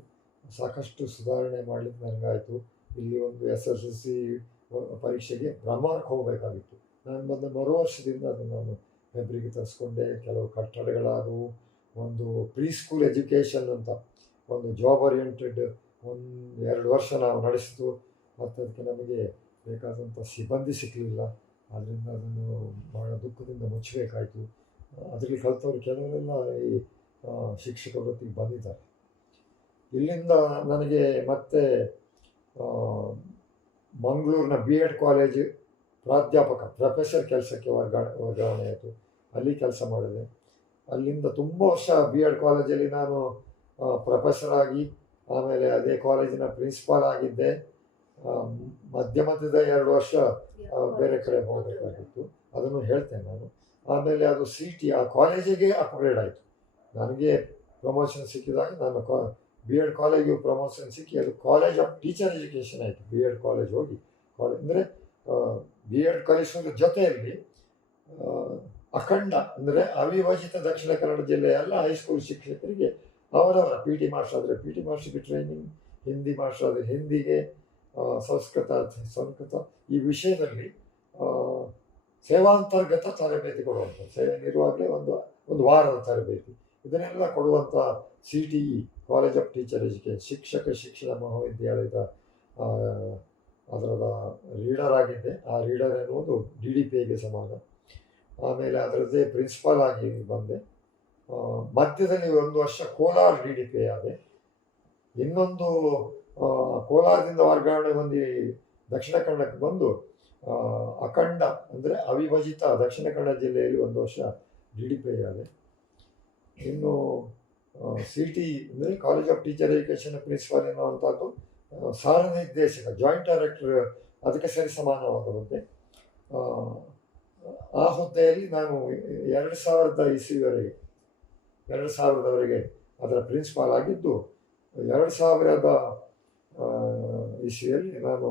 ಸಾಕಷ್ಟು ಸುಧಾರಣೆ ಮಾಡಲಿಕ್ಕೆ ನನಗಾಯಿತು. ಇಲ್ಲಿ ಒಂದು SSLC ಪರೀಕ್ಷೆಗೆ ಬ್ರಹ್ಮಾವರಕ್ಕೆ ಹೋಗಬೇಕಾಗಿತ್ತು. ನಾನು ಬಂದ ಮರು ವರ್ಷದಿಂದ ಅದನ್ನು ನಾನು ಹೆಬ್ರಿಗೆ ತರಿಸ್ಕೊಂಡೆ. ಕೆಲವು ಕಟ್ಟಡಗಳಾದವು. ಒಂದು ಪ್ರೀ ಸ್ಕೂಲ್ ಎಜುಕೇಷನ್ ಅಂತ ಒಂದು ಜಾಬ್ ಓರಿಯೆಂಟೆಡ್ 2 ವರ್ಷ ನಾವು ನಡೆಸಿತು. ಮತ್ತು ಅದಕ್ಕೆ ನಮಗೆ ಬೇಕಾದಂಥ ಸಿಬ್ಬಂದಿ ಸಿಕ್ಕಲಿಲ್ಲ. ಆದ್ದರಿಂದ ಅದನ್ನು ಭಾಳ ದುಃಖದಿಂದ ಮುಚ್ಚಬೇಕಾಯಿತು. ಅದರಲ್ಲಿ ಕಲಿತವರು ಕೆಲವರೆಲ್ಲ ಈ ಶಿಕ್ಷಕ ವೃತ್ತಿಗೆ ಬಂದಿದ್ದಾರೆ. ಇಲ್ಲಿಂದ ನನಗೆ ಮತ್ತೆ ಮಂಗಳೂರಿನ BEd ಕಾಲೇಜು ಪ್ರೊಫೆಸರ್ ಕೆಲಸಕ್ಕೆ ವರ್ಗಾವಣೆ ಆಯಿತು. ಅಲ್ಲಿ ಕೆಲಸ ಮಾಡಿದೆ. ಅಲ್ಲಿಂದ ತುಂಬ ವರ್ಷ BEd ಕಾಲೇಜಲ್ಲಿ ನಾನು ಪ್ರೊಫೆಸರ್ ಆಗಿ, ಆಮೇಲೆ ಅದೇ ಕಾಲೇಜಿನ ಪ್ರಿನ್ಸಿಪಾಲ್ ಆಗಿದ್ದೆ. ಮಧ್ಯದ 2 ವರ್ಷ ಬೇರೆ ಕಡೆ ಹೋಗಬೇಕಾಗಿತ್ತು, ಅದನ್ನು ಹೇಳ್ತೇನೆ ನಾನು. ಆಮೇಲೆ ಅದು CT ಆ ಕಾಲೇಜಿಗೆ ಅಪ್ಗ್ರೇಡ್ ಆಯಿತು. ನನಗೆ ಪ್ರಮೋಷನ್ ಸಿಕ್ಕಿದಾಗ ನಾನು BEd ಕಾಲೇಜಿಗೆ ಪ್ರಮೋಷನ್ ಸಿಕ್ಕಿ ಅದು ಕಾಲೇಜ್ ಆಫ್ ಟೀಚರ್ ಎಜುಕೇಷನ್ ಆಯಿತು. BEd ಕಾಲೇಜ್ ಹೋಗಿ ಅಂದರೆ BEd ಕಲಿಸೋದ್ರ ಜೊತೆಯಲ್ಲಿ ಅಖಂಡ ಅಂದರೆ ಅವಿಭಜಿತ ದಕ್ಷಿಣ ಕನ್ನಡ ಜಿಲ್ಲೆಯ ಎಲ್ಲ ಹೈಸ್ಕೂಲ್ ಶಿಕ್ಷಕರಿಗೆ ಅವರವರ PT ಮಾಸ್ಟರ್ ಆದರೆ PT ಮಾಸ್ಟರ್ಗೆ ಟ್ರೈನಿಂಗ್, ಹಿಂದಿ ಮಾಸ್ಟರ್ ಆದರೆ ಹಿಂದಿಗೆ, ಸಂಸ್ಕೃತ ಈ ವಿಷಯದಲ್ಲಿ ಸೇವಾಂತರ್ಗತ ತರಬೇತಿ ಕೊಡುವಂಥದ್ದು. ಸೇವೆಯಲ್ಲಿರುವಾಗಲೇ ಒಂದು ವಾರದ ತರಬೇತಿ ಇದನ್ನೆಲ್ಲ ಕೊಡುವಂಥ CTE college of teacher education ಶಿಕ್ಷಣ ಮಹಾವಿದ್ಯಾಲಯದ ಅದರದ ರೀಡರ್ ಆಗಿದ್ದೆ. ಆ ರೀಡರ್ ಎನ್ನುವುದು DDPIಗೆ ಸಮಾನ. ಆಮೇಲೆ ಅದರದ್ದೇ ಪ್ರಿನ್ಸಿಪಾಲ್ ಆಗಿ ಬಂದೆ. ಮಧ್ಯದಲ್ಲಿ 1 ವರ್ಷ ಕೋಲಾರ DDPI ಆದೆ. ಇನ್ನೊಂದು ಕೋಲಾರದಿಂದ ವರ್ಗಾವಣೆ ಹೊಂದಿ ದಕ್ಷಿಣ ಕನ್ನಡಕ್ಕೆ ಬಂದು ಅಖಂಡ ಅಂದರೆ ಅವಿಭಜಿತ ದಕ್ಷಿಣ ಕನ್ನಡ ಜಿಲ್ಲೆಯಲ್ಲಿ 1 ವರ್ಷ DDPI ಆದೆ. ಇನ್ನು CT ಅಂದರೆ college of teacher education principal ಎನ್ನುವಂಥದ್ದು ಸಹ ನಿರ್ದೇಶಕ ಜಾಯಿಂಟ್ ಡೈರೆಕ್ಟರ್ ಅದಕ್ಕೆ ಸರಿ ಸಮಾನವಾದ ಹುದ್ದೆ. ಆ ಹುದ್ದೆಯಲ್ಲಿ ನಾನು 2000 ಇಸ್ವಿವರೆಗೆ 2000ವರೆಗೆ ಅದರ ಪ್ರಿನ್ಸಿಪಾಲ್ ಆಗಿದ್ದು, 2000 ಇಸ್ವಿಯಲ್ಲಿ ನಾನು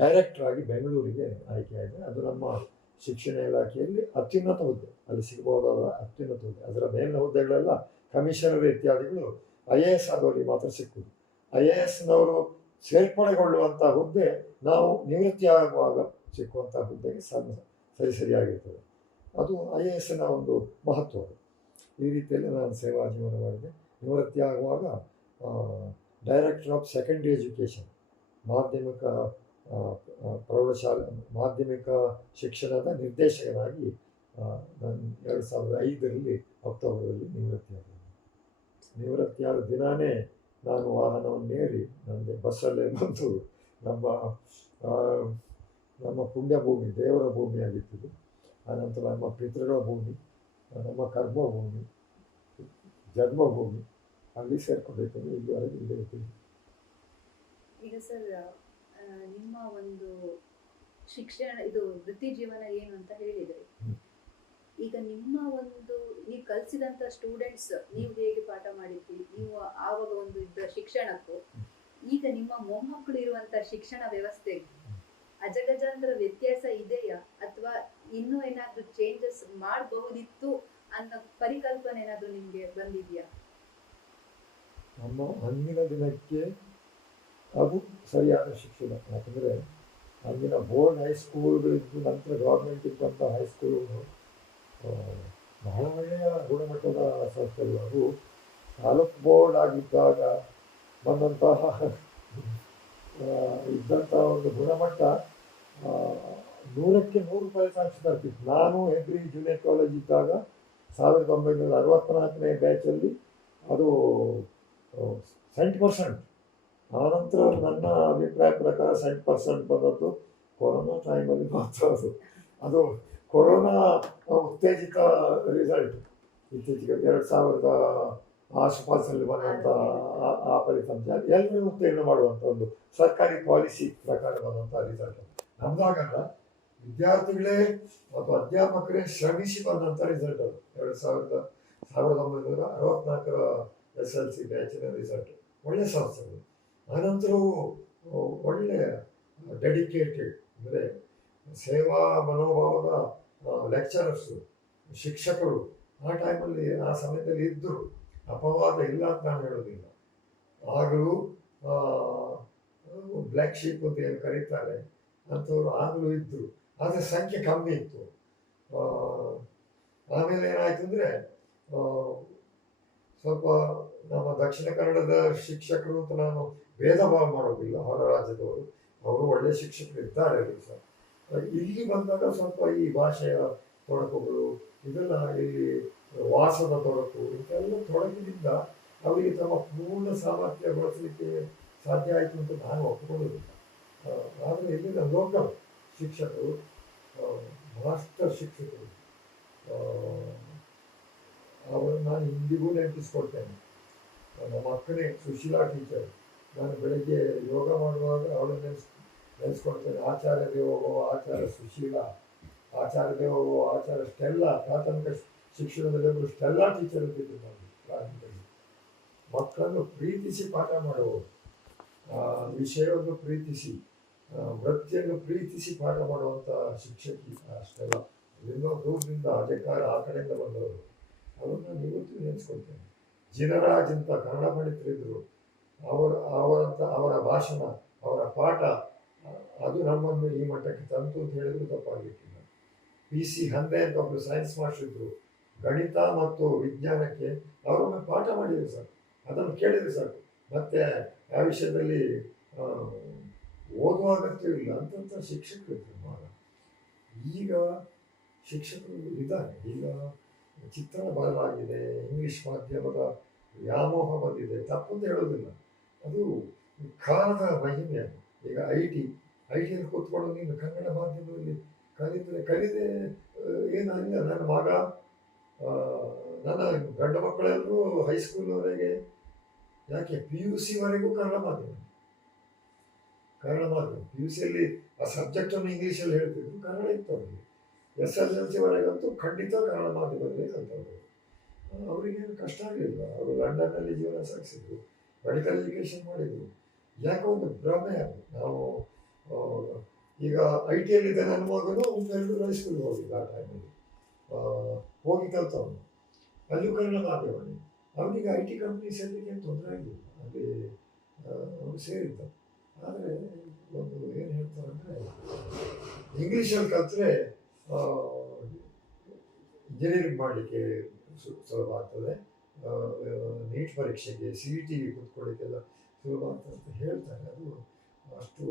ಡೈರೆಕ್ಟರ್ ಆಗಿ ಬೆಂಗಳೂರಿಗೆ ಆಯ್ಕೆಯಾದೆ. ಅದು ನಮ್ಮ ಶಿಕ್ಷಣ ಇಲಾಖೆಯಲ್ಲಿ ಅತ್ಯುನ್ನತ ಹುದ್ದೆ, ಅಲ್ಲಿ ಸಿಗಬಹುದಾದ ಅತ್ಯುನ್ನತ ಹುದ್ದೆ. ಅದರ ಮೇಲಿನ ಹುದ್ದೆಗಳೆಲ್ಲ ಕಮಿಷನರ್ ಇತ್ಯಾದಿಗಳು IAS ಆದವರಿಗೆ ಮಾತ್ರ ಸಿಕ್ಕುವುದು. IASನವರು ಸೇರ್ಪಡೆಗೊಳ್ಳುವಂಥ ಹುದ್ದೆ ನಾವು ನಿವೃತ್ತಿ ಆಗುವಾಗ ಸಿಕ್ಕುವಂಥ ಹುದ್ದೆಗೆ ಸರಿಯಾಗಿರ್ತದೆ. ಅದು IASನ ಒಂದು ಮಹತ್ವ. ಈ ರೀತಿಯಲ್ಲಿ ನಾನು ಸೇವಾ ಜೀವನ ಮಾಡಿದೆ. ನಿವೃತ್ತಿ ಆಗುವಾಗ ಡೈರೆಕ್ಟರ್ ಆಫ್ ಸೆಕೆಂಡ್ರಿ ಎಜುಕೇಷನ್, ಮಾಧ್ಯಮಿಕ ಪ್ರೌಢಶಾಲೆ ಮಾಧ್ಯಮಿಕ ಶಿಕ್ಷಣದ ನಿರ್ದೇಶಕನಾಗಿ ನಾನು 2005ರಲ್ಲಿ ಅಕ್ಟೋಬರಲ್ಲಿ ನಿವೃತ್ತಿಯಾದೆ. ನಿವೃತ್ತಿಯಾದ ದಿನಾನೇ ನಾನು ವಾಹನವನ್ನೇರಿ ನನಗೆ ಬಸ್ಸಲ್ಲೇ ಬಂದು ನಮ್ಮ ಪುಣ್ಯಭೂಮಿ, ದೇವರ ಭೂಮಿಯಾಗಿತ್ತು. ಆನಂತರ ನಮ್ಮ ಪಿತೃಗಳ ಭೂಮಿ, ನಮ್ಮ ಕರ್ಮಭೂಮಿ, ಜನ್ಮಭೂಮಿ, ಅಲ್ಲಿ ಸೇರ್ಕೋಬೇಕಂದ್ರೆ ಇಲ್ಲಿವರೆಗೆ ಇಲ್ಲೇ ಇರ್ತೀನಿ. ಈಗ ಸರ್, ನಿಮ್ಮ ಒಂದು ಶಿಕ್ಷಣ ಇದು ವೃತ್ತಿ ಜೀವನ ಏನು ಅಂತ ಹೇಳಿದ್ರಿ. ಈಗ ನಿಮ್ಮ ಒಂದು ನೀವು ಕಲಿಸಿದಂಥ ಸ್ಟೂಡೆಂಟ್ಸ್, ನೀವು ಹೇಗೆ ಪಾಠ ಮಾಡಿದ್ರಿ, ನೀವು ಆವಾಗ ಒಂದು ಇದ್ದ ಶಿಕ್ಷಣಕ್ಕೂ ಈಗ ನಿಮ್ಮ ಮೊಮ್ಮಕ್ಕಳು ಇರುವಂತ ಶಿಕ್ಷಣ ವ್ಯವಸ್ಥೆಗೆ ಅಜಗಜಾಂತರ ವ್ಯತ್ಯಾಸ ಇದೆಯಾ, ಅಥವಾ ಇನ್ನೂ ಏನಾದ್ರೂ ಚೇಂಜಸ್ ಮಾಡಬಹುದಿತ್ತು ಅನ್ನೋ ಪರಿಕಲ್ಪನೆ ಏನಾದ್ರೂ ನಿಮ್ಗೆ ಬಂದಿದ್ಯಾ? ನಮ್ಮ ಅಂದಿನ ದಿನಕ್ಕೆ ಅದು ಸರಿಯಾದ ಶಿಕ್ಷಣ. ಯಾಕಂದರೆ ಅಂದಿನ ಬೋರ್ಡ್ ಹೈಸ್ಕೂಲ್ಗಳಿದ್ದು ನಂತರ ಗೌರ್ಮೆಂಟ್ ಇದ್ದಂಥ ಹೈಸ್ಕೂಲುಗಳು ಬಹಳ ಒಳ್ಳೆಯ ಗುಣಮಟ್ಟದ ಸಂಸ್ಥೆಗಳು. ಅದು ತಾಲೂಕು ಬೋರ್ಡ್ ಆಗಿದ್ದಾಗ ಬಂದಂತಹ ಇದ್ದಂಥ ಒಂದು ಗುಣಮಟ್ಟ 100ಕ್ಕೆ 100 ಫಲಿತಾಂಶ ತರ್ತಿತ್ತು. ನಾನು ಹೆಗ್ರಿ ಜೂನಿಯರ್ ಕಾಲೇಜ್ ಇದ್ದಾಗ 1964ನೇ ಬ್ಯಾಚಲ್ಲಿ ಅದು 70%. ಆನಂತರ ನನ್ನ ಅಭಿಪ್ರಾಯ ಪ್ರಕಾರ 70% ಬಂದದ್ದು ಕೊರೋನಾ ಟೈಮಲ್ಲಿ ಮಾತ್ರ. ಅದು ಕೊರೋನಾ ಉತ್ತೇಜಿತ ರಿಸಲ್ಟ್. ಇತ್ತೀಚೆಗೆ 2000 ಆಸುಪಾಸಲ್ಲಿ ಬಂದಂಥ ಆ ಫಲಿತಾಂಶ ಎಲ್ಲರೂ ಉತ್ತೇಜನ ಮಾಡುವಂಥ ಒಂದು ಸರ್ಕಾರಿ ಪಾಲಿಸಿ ಪ್ರಕಾರ ಬಂದಂಥ ರಿಸಲ್ಟ್. ನಮ್ದಾಗಲ್ಲ, ವಿದ್ಯಾರ್ಥಿಗಳೇ ಮತ್ತು ಅಧ್ಯಾಪಕರೇ ಶ್ರಮಿಸಿ ಬಂದಂಥ ರಿಸಲ್ಟ್ ಅದು. 1964ರ SLC ಬ್ಯಾಚಿನ ರಿಸಲ್ಟ್. ಒಳ್ಳೆ ಸಂಸ್ಥೆಗಳು. ಅನಂತರವೂ ಒಳ್ಳೆಯ ಡೆಡಿಕೇಟೆಡ್ ಅಂದರೆ ಸೇವಾ ಮನೋಭಾವದ ಲೆಕ್ಚರರ್ಸು, ಶಿಕ್ಷಕರು ಆ ಟೈಮಲ್ಲಿ ಆ ಸಮಯದಲ್ಲಿ ಇದ್ದರು. ಅಪವಾದ ಇಲ್ಲ ಅಂತ ನಾನು ಹೇಳೋದಿಲ್ಲ. ಆಗಲೂ ಬ್ಲ್ಯಾಕ್ ಶೀಪ್ ಅಂತ ಏನು ಕರೀತಾರೆ ಅಂಥವ್ರು ಆಗಲೂ ಇದ್ದರು, ಆದರೆ ಸಂಖ್ಯೆ ಕಮ್ಮಿ ಇತ್ತು. ಆಮೇಲೆ ಏನಾಯಿತು ಅಂದರೆ ಸ್ವಲ್ಪ ನಮ್ಮ ದಕ್ಷಿಣ ಕನ್ನಡದ ಶಿಕ್ಷಕರು ಅಂತ ನಾನು ಭೇದ ಭಾವ ಮಾಡೋದಿಲ್ಲ, ಹೊರ ರಾಜ್ಯದವರು ಅವರು ಒಳ್ಳೆಯ ಶಿಕ್ಷಕರು ಇದ್ದಾರೆ ಸಹ. ಇಲ್ಲಿ ಬಂದಾಗ ಸ್ವಲ್ಪ ಈ ಭಾಷೆಯ ತೊಡಕುಗಳು, ಇದೆಲ್ಲ ಇಲ್ಲಿ ವಾಸದ ತೊಡಕು, ಇದೆಲ್ಲ ತೊಡಕಿನಿಂದ ಅವರಿಗೆ ತಮ್ಮ ಪೂರ್ಣ ಸಾಮರ್ಥ್ಯ ಬಳಸಲಿಕ್ಕೆ ಸಾಧ್ಯ ಆಯಿತು ಅಂತ ನಾನು ಒಪ್ಪಿಕೊಳ್ಳೋದಿಲ್ಲ. ಆದರೆ ಇಲ್ಲಿನ ಲೋಕಲ್ ಶಿಕ್ಷಕರು, ಮಾಸ್ಟರ್ ಶಿಕ್ಷಕರು, ಅವರನ್ನು ನಾನು ಇಂದಿಗೂ ನೆನಪಿಸ್ಕೊಳ್ತೇನೆ. ನಮ್ಮ ಅಕ್ಕನೇ ಸುಶೀಲಾ ಟೀಚರ್. ನಾನು ಬೆಳಗ್ಗೆ ಯೋಗ ಮಾಡುವಾಗ ಅವಳನ್ನು ನೆನೆಸ್ಕೊಳ್ತೇನೆ. ಆಚಾರ್ಯ ದೇವೋ ಆಚಾರ್ಯ ಸುಶೀಲಾ, ಆಚಾರ್ಯ ದೇವೋ ಆಚಾರ್ಯ ಸ್ಟೆಲ್ಲಾ. ಪ್ರಾಥಮಿಕ ಶಿಕ್ಷಣದಲ್ಲಿ ಸ್ಟೆಲ್ಲಾ ಟೀಚರ್ ಇದ್ದಿದ್ದು ನಾನು ಪ್ರಾರಂಭದಲ್ಲಿ. ಮಕ್ಕಳನ್ನು ಪ್ರೀತಿಸಿ ಪಾಠ ಮಾಡುವವರು, ವಿಷಯವನ್ನು ಪ್ರೀತಿಸಿ, ವೃತ್ತಿಯನ್ನು ಪ್ರೀತಿಸಿ ಪಾಠ ಮಾಡುವಂಥ ಶಿಕ್ಷಕಿ ಅಷ್ಟೆಲ್ಲ. ಎಲ್ಲೋ ದೂರದಿಂದ ಅಧಿಕಾರ ಆ ಕಡೆಯಿಂದ ಬಂದವರು. ಅವರನ್ನು ನಾನು ಇವತ್ತು ನೆನೆಸ್ಕೊಳ್ತೇನೆ. ಜಿನರಾಜ್ ಅಂತ ಕನ್ನಡ ಪಂಡಿತರಿದ್ದರು. ಅವರ ಭಾಷಣ, ಅವರ ಪಾಠ ಅದು ನಮ್ಮನ್ನು ಈ ಮಟ್ಟಕ್ಕೆ ತಂತು ಅಂತ ಹೇಳಿದ್ರು ತಪ್ಪಾಗಲಿಕ್ಕಿಲ್ಲ. PC ಹಂದೆ ಅಂತ ಒಬ್ಬರು ಸೈನ್ಸ್ ಮಾಸ್ಟರ್ ಇದ್ದರು. ಗಣಿತ ಮತ್ತು ವಿಜ್ಞಾನಕ್ಕೆ ಅವರೊಮ್ಮೆ ಪಾಠ ಮಾಡಿದ್ರು ಸಾಕು, ಅದನ್ನು ಕೇಳಿದರೆ ಸಾಕು, ಮತ್ತು ಆ ವಿಷಯದಲ್ಲಿ ಓದುವ ಅಗತ್ಯವಿಲ್ಲ ಅಂತಂಥ ಶಿಕ್ಷಕರು ಇದ್ದರು. ಈಗ ಶಿಕ್ಷಕರು ಇದ್ದಾರೆ. ಈಗ ಚಿತ್ರಣ ಬದಲಾಗಿದೆ, ಇಂಗ್ಲೀಷ್ ಮಾಧ್ಯಮದ ವ್ಯಾಮೋಹ ಬಂದಿದೆ. ತಪ್ಪಂತ ಹೇಳೋದಿಲ್ಲ, ಅದು ಕಾಲದ ಮಹಿಮೆ. ಅದು ಈಗ ಐಟಿಯಲ್ಲಿ ಕೂತ್ಕೊಂಡು ನೀನು ಕನ್ನಡ ಮಾಧ್ಯಮದಲ್ಲಿ ಕಲಿದೆ ಏನಿಲ್ಲ. ನನ್ನ ಮಗ, ನನ್ನ ಗಂಡ ಮಕ್ಕಳೆಲ್ಲರೂ ಹೈಸ್ಕೂಲ್ವರೆಗೆ, ಯಾಕೆ PUCವರೆಗೂ ಕನ್ನಡ ಮಾಧ್ಯಮ. PUCಯಲ್ಲಿ ಆ ಸಬ್ಜೆಕ್ಟನ್ನು ಇಂಗ್ಲೀಷಲ್ಲಿ ಹೇಳ್ತಿದ್ರು, ಕನ್ನಡ ಇತ್ತು ಅವರಿಗೆ. SSLCವರೆಗಂತೂ ಖಂಡಿತ ಕನ್ನಡ ಮಾಧ್ಯಮದಲ್ಲಿ ಕಲ್ತವರು. ಅವರಿಗೇನು ಕಷ್ಟ ಆಗಲಿಲ್ಲ. ಅವರು ಲಂಡನ್ನಲ್ಲಿ ಜೀವನ ಸಾಗಿಸಿದ್ರು, ಮೆಡಿಕಲ್ ಎಜುಕೇಷನ್ ಮಾಡಿದರು. ಯಾಕೆ ಒಂದು ಭ್ರಮೆ ಅದು. ನಾವು ಆ, ಈಗ ಐ ಟಿಯಲ್ಲಿದ್ದ ನನ್ನ ಮಗನು ಬೆಂಗಳೂರು ಹೈಸ್ಕೂಲ್ಗೆ ಹೋಗಿದ್ದ ಆ ಟೈಮಲ್ಲಿ, ಹೋಗಿ ಕಲ್ತವನು, ಅಲ್ಲಿಯೂ ಕನ್ನಡ ಮಾಧ್ಯಮನೇ. ಅವನಿಗೆ ಐ ಟಿ ಕಂಪ್ನಿ ಸೇರಲಿಕ್ಕೆ ತೊಂದರೆ ಆಗಿಲ್ಲ, ಅಲ್ಲಿ ಅವನು ಸೇರಿದ್ದ. ಆದರೆ ಒಂದು ಏನು ಹೇಳ್ತಾರೆ ಅಂದರೆ, ಇಂಗ್ಲೀಷಲ್ಲಿ ಕಲಿತ್ರೆ ಇಂಜಿನಿಯರಿಂಗ್ ಮಾಡಲಿಕ್ಕೆ ಸುಲಭ ಆಗ್ತದೆ, ನೀಟ್ ಪರೀಕ್ಷೆಗೆ ಸಿ ಇ ಟಿಗೆ ಕೂತ್ಕೊಳ್ಳಿಕ್ಕೆಲ್ಲ ಸುಲಭ ಆಗ್ತದೆ ಅಂತ ಹೇಳ್ತಾರೆ. ಅದು ಅಷ್ಟು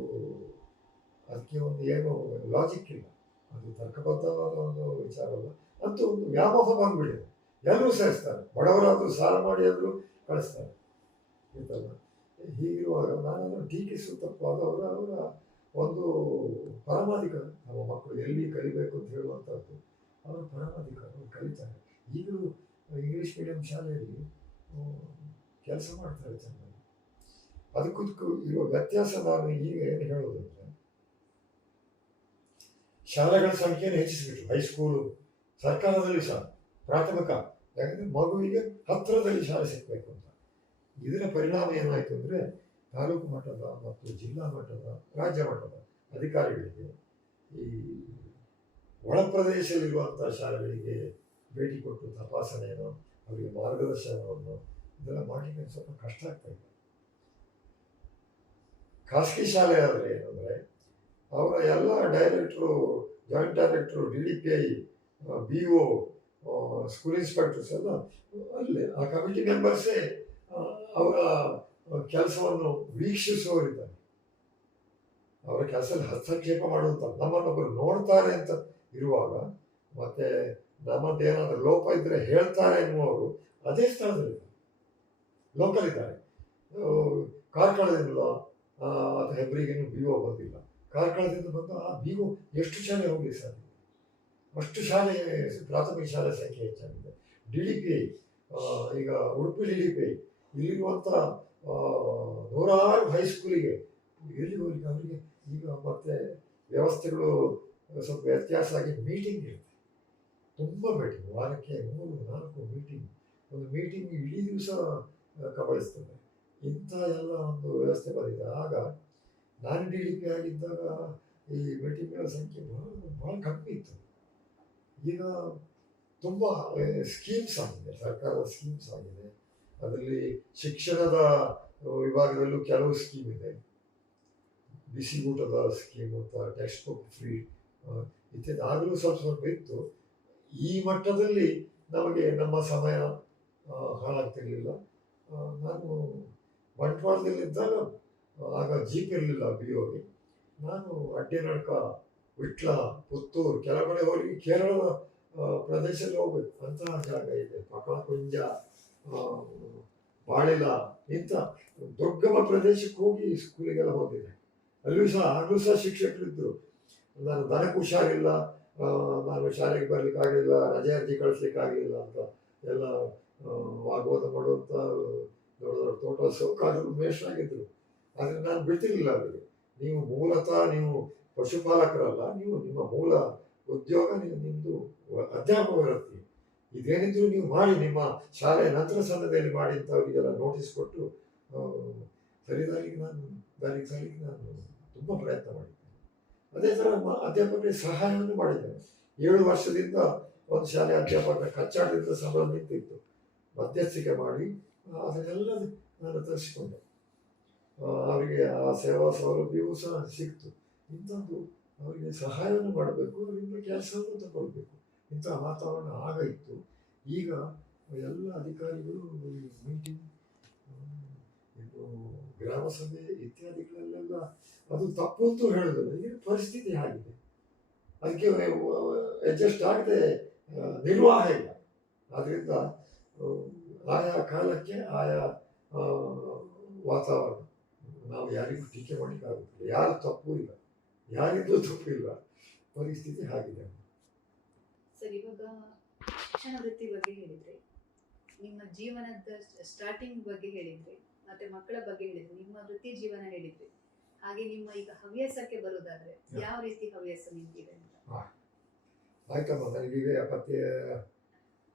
ಅದಕ್ಕೆ ಒಂದು ಏನು ಲಾಜಿಕ್ ಇಲ್ಲ, ಅದು ತರ್ಕಬದ್ಧವಾದ ಒಂದು ವಿಚಾರ ಅಲ್ಲ. ಅಂತೂ ಒಂದು ವ್ಯಾಮೋಹ ಬಂದ್ಬಿಟ್ಟಿದೆ, ಎಲ್ಲರೂ ಸೇರಿಸ್ತಾರೆ, ಬಡವರಾದರೂ ಸಾಲ ಮಾಡಿ ಆದರೂ ಕಳಿಸ್ತಾರೆ ಅಂತಲ್ಲ. ಹೀಗಿರುವಾಗ ನಾನು ಅದನ್ನು ಟೀಕಿಸುವ ತಪ್ಪಾದ ಅವರ ಒಂದು ಪರಮಾಧಿಕಾರ, ನಮ್ಮ ಮಕ್ಕಳು ಎಲ್ಲಿ ಕಲಿಬೇಕು ಅಂತ ಹೇಳುವಂಥದ್ದು ಅವರ ಪರಮಾಧಿಕಾರ, ಅವರು ಕಲಿತಾರೆ. ಈಗಲೂ ಇಂಗ್ಲೀಷ್ ಮೀಡಿಯಂ ಶಾಲೆಯಲ್ಲಿ ಕೆಲಸ ಮಾಡ್ತಾರೆ ಚೆನ್ನಾಗಿ. ಅದಕ್ಕೂ ಇರುವ ವ್ಯತ್ಯಾಸ ನಾನು ಈಗ ಏನು ಹೇಳೋದಂದ್ರೆ, ಶಾಲೆಗಳ ಸಂಖ್ಯೆಯನ್ನು ಹೆಚ್ಚಿಸಿಬಿಟ್ರು. ಹೈಸ್ಕೂಲು ಸರ್ಕಾರದಲ್ಲಿ ಸಹ ಪ್ರಾಥಮಿಕ, ಯಾಕಂದರೆ ಮಗುವಿಗೆ ಹತ್ತಿರದಲ್ಲಿ ಶಾಲೆ ಸಿಗಬೇಕು ಅಂತ. ಇದರ ಪರಿಣಾಮ ಏನಾಯಿತು ಅಂದರೆ, ತಾಲೂಕು ಮಟ್ಟದ ಮತ್ತು ಜಿಲ್ಲಾ ಮಟ್ಟದ, ರಾಜ್ಯ ಮಟ್ಟದ ಅಧಿಕಾರಿಗಳಿಗೆ ಈ ಒಳ ಪ್ರದೇಶದಲ್ಲಿರುವಂಥ ಶಾಲೆಗಳಿಗೆ ಭೇಟಿ ಕೊಟ್ಟು ತಪಾಸಣೆಯನ್ನು, ಅವರಿಗೆ ಮಾರ್ಗದರ್ಶನವನ್ನು ಇದೆಲ್ಲ ಮಾಡಲಿಕ್ಕೆ ಸ್ವಲ್ಪ ಕಷ್ಟ ಆಗ್ತಾ ಇದೆ. ಖಾಸಗಿ ಶಾಲೆ ಆದರೆ ಏನಂದರೆ, ಅವರ ಎಲ್ಲ ಡೈರೆಕ್ಟ್ರು, ಜಾಯಿಂಟ್ ಡೈರೆಕ್ಟ್ರು, D D P I, B O, school inspectors ಎಲ್ಲ ಅಲ್ಲೇ ಆ ಕಮಿಟಿ ಮೆಂಬರ್ಸೇ ಅವರ ಕೆಲಸವನ್ನು ವೀಕ್ಷಿಸುವವರಿದ್ದಾರೆ. ಅವರ ಕೆಲಸದಲ್ಲಿ ಹಸ್ತಕ್ಷೇಪ ಮಾಡುವಂಥ, ನಮ್ಮನ್ನೊಬ್ಬರು ನೋಡ್ತಾರೆ ಅಂತ ಇರುವಾಗ, ಮತ್ತು ನಮ್ಮದೇನಾದರೂ ಲೋಪ ಇದ್ದರೆ ಹೇಳ್ತಾರೆ ಎನ್ನುವರು ಅದೇ ಸ್ಥಳದಲ್ಲಿದ್ದಾರೆ, ಲೋಕಲ್ ಇದ್ದಾರೆ. ಕಾರ್ಕಳದಿಂದ ಅದು ಹೆಬ್ರಿಗೇನು ಬಿ ಒ ಬಂದಿಲ್ಲ, ಕಾರ್ಕಳದಿಂದ ಬಂದು ಆ ಬಿ ಒ ಎಷ್ಟು ಶಾಲೆ ಹೋಗಲಿ ಸಾಧ್ಯ, ಅಷ್ಟು ಶಾಲೆ, ಪ್ರಾಥಮಿಕ ಶಾಲೆ ಸಂಖ್ಯೆ ಹೆಚ್ಚಾಗಿದೆ. ಡಿ ಡಿ ಪಿ ಐ, ಈಗ Udupi D D P I ಇಲ್ಲಿರುವಂಥ ನೂರಾರು ಹೈಸ್ಕೂಲಿಗೆ ಎಲ್ಲಿ ಹೋಗ್ಲಿಕ್ಕೆ ಅವರಿಗೆ ಈಗ ಮತ್ತೆ ವ್ಯವಸ್ಥೆಗಳು ಸ್ವಲ್ಪ ವ್ಯತ್ಯಾಸ ಆಗಿ ಮೀಟಿಂಗ್ ಇರುತ್ತೆ, ತುಂಬ ಮೀಟಿಂಗ್, ವಾರಕ್ಕೆ 3-4 ಮೀಟಿಂಗ್, ಒಂದು ಮೀಟಿಂಗ್ ಇಡೀ ದಿವಸ ಕಬಳಿಸ್ತದೆ. ಇಂಥ ಎಲ್ಲ ಒಂದು ವ್ಯವಸ್ಥೆ ಬಂದಿದೆ. ಆಗ ನಾನು ಡಿ ಡಿ ಪಿ ಆಗಿದ್ದಾಗ ಈ ಮೀಟಿಂಗ್ಗಳ ಸಂಖ್ಯೆ ಭಾಳ ಕಮ್ಮಿ ಇತ್ತು. ಈಗ ತುಂಬ ಸ್ಕೀಮ್ಸ್ ಆಗಿದೆ, ಸರ್ಕಾರದ ಸ್ಕೀಮ್ಸ್ ಆಗಿದೆ. ಅದರಲ್ಲಿ ಶಿಕ್ಷಣದ ವಿಭಾಗದಲ್ಲೂ ಕೆಲವು ಸ್ಕೀಮ್ ಇದೆ, ಬಿಸಿ ಊಟದ ಸ್ಕೀಮ್ ಅಂತ, ಟೆಕ್ಸ್ಟ್ ಬುಕ್ ಫ್ರೀ ಇತ್ಯಾದಿ. ಆಗಲೂ ಸ್ವಲ್ಪ ಇತ್ತು. ಈ ಮಟ್ಟದಲ್ಲಿ ನಮಗೆ ನಮ್ಮ ಸಮಯ ಹಾಳಾಗ್ತಿರ್ಲಿಲ್ಲ. ನಾನು ಬಂಟ್ವಾಳದಲ್ಲಿದ್ದಾಗ ಆಗ ಜೀಪ್ ಇರಲಿಲ್ಲ ಬಿ ಒಗೆ. ನಾನು ಅಡ್ಡೇನಡ್ಕ, ವಿಟ್ಲ, ಪುತ್ತೂರು, ಕೆಳಗಡೆ ಹೋಗಿ ಕೇರಳದ ಪ್ರದೇಶದಲ್ಲಿ ಹೋಗ್ಬೇಕು. ಅಂತಹ ಜಾಗ ಇದೆ, ಪಕಳಕುಂಜ, ಬಾಳೆಲ, ಇಂಥ ದುರ್ಗಮ ಪ್ರದೇಶಕ್ಕೆ ಹೋಗಿ ಸ್ಕೂಲಿಗೆಲ್ಲ ಹೋಗಿದ್ದೆ. ಆಗಲೂ ಸಹ ಶಿಕ್ಷಕರಿದ್ದರು. ನಾನು ದನಕ್ಕೆ ಹುಷಾರಿಲ್ಲ, ನಾನು ಶಾಲೆಗೆ ಬರಲಿಕ್ಕಾಗಲಿಲ್ಲ, ರಜೆ ಅರ್ಜಿ ಕಳಿಸ್ಲಿಕ್ಕಾಗಲಿಲ್ಲ ಅಂತ ಎಲ್ಲ ವಾಗ್ವಾದ ಮಾಡುವಂಥ ದೊಡ್ಡ ದೊಡ್ಡ ತೋಟ ಸೌಕಾರರು ಮೇಷರಾಗಿದ್ದರು. ಆದರೆ ನಾನು ಬಿಡ್ತಿರ್ಲಿಲ್ಲ ಅವರಿಗೆ. ನೀವು ಮೂಲತಃ ನೀವು ಪಶುಪಾಲಕರಲ್ಲ, ನೀವು ನಿಮ್ಮ ಮೂಲ ಉದ್ಯೋಗ ನಿಮ್ಮದು ಅಧ್ಯಾಪಕ ವೃತ್ತಿ, ಇದೇನಿದ್ರು ನೀವು ಮಾಡಿ, ನಿಮ್ಮ ಶಾಲೆ ನಂತರ ಸಂದರ್ಭದಲ್ಲಿ ಮಾಡಿ ಅಂತ ಅವರಿಗೆಲ್ಲ ನೋಟಿಸ್ ಕೊಟ್ಟು ದಾರಿಗೆ ನಾನು ತುಂಬ ಪ್ರಯತ್ನ ಮಾಡಿದ್ದೇನೆ. ಅದೇ ಥರ ಅಧ್ಯಾಪಕರಿಗೆ ಸಹಾಯವನ್ನು ಮಾಡಿದ್ದೇನೆ. 7 ವರ್ಷದಿಂದ ಒಂದು ಶಾಲೆ ಅಧ್ಯಾಪಕರ ಕಚ್ಚಾಟದಿಂದ ಸಂಬಳ ನಿಂತಿತ್ತು, ಮಧ್ಯಸ್ಥಿಕೆ ಮಾಡಿ ಅದನ್ನೆಲ್ಲ ನಾನು ತರಿಸಿಕೊಂಡೆ. ಅವರಿಗೆ ಆ ಸೇವಾ ಸೌಲಭ್ಯವೂ ಸಹ ಸಿಕ್ತು. ಇಂಥದ್ದು ಅವರಿಗೆ ಸಹಾಯವನ್ನು ಮಾಡಬೇಕು, ಅವರಿಂದ ಕೆಲಸವನ್ನು ತಗೊಳ್ಬೇಕು, ಇಂಥ ವಾತಾವರಣ ಆಗ ಇತ್ತು. ಈಗ ಎಲ್ಲ ಅಧಿಕಾರಿಗಳು ಮೀಟಿಂಗ್, ಇನ್ನು ಗ್ರಾಮ ಸಭೆ ಇತ್ಯಾದಿಗಳಲ್ಲೆಲ್ಲ ಅದು ತಪ್ಪು ಅಂತೂ ಹೇಳೋದಿಲ್ಲ. ಈಗ ಪರಿಸ್ಥಿತಿ ಆಗಿದೆ, ಅದಕ್ಕೆ ಅಡ್ಜಸ್ಟ್ ಆಗದೆ ನಿರ್ವಾಹ ಇಲ್ಲ. ಆದ್ದರಿಂದ ಆಯಾ ಕಾಲಕ್ಕೆ ಆಯಾ ವಾತಾವರಣ, ನಾವು ಯಾರಿಗೂ ಟೀಕೆ ಮಾಡಲಿಕ್ಕಾಗುತ್ತಿಲ್ಲ. ಯಾರು ತಪ್ಪು ಇಲ್ಲ, ಯಾರಿಗೂ ತಪ್ಪು ಇಲ್ಲ, ಪರಿಸ್ಥಿತಿ ಆಗಿದೆ. ಸರ್, ಇವಾಗ ಶಿಕ್ಷಣ ವೃತ್ತಿ ಬಗ್ಗೆ ಹೇಳಿದ್ರಿ, ನಿಮ್ಮ ಜೀವನದ ಸ್ಟಾರ್ಟಿಂಗ್ ಬಗ್ಗೆ ಹೇಳಿದ್ರಿ, ಮತ್ತೆ ಮಕ್ಕಳ ಬಗ್ಗೆ ಹೇಳಿದ್ರಿ, ನಿಮ್ಮ ವೃತ್ತಿ ಜೀವನ ಹೇಳಿದ್ರಿ. ಹಾಗೆ ನಿಮ್ಮ ಈಗ ಹವ್ಯಾಸಕ್ಕೆ ಬರೋದಾದ್ರೆ ಯಾವ ರೀತಿ ಹವ್ಯಾಸ ನಿಮ್ಗಿದೆ ಅಂತ? ಆಯ್ತಮ್ಮ, ನನಗೀಗ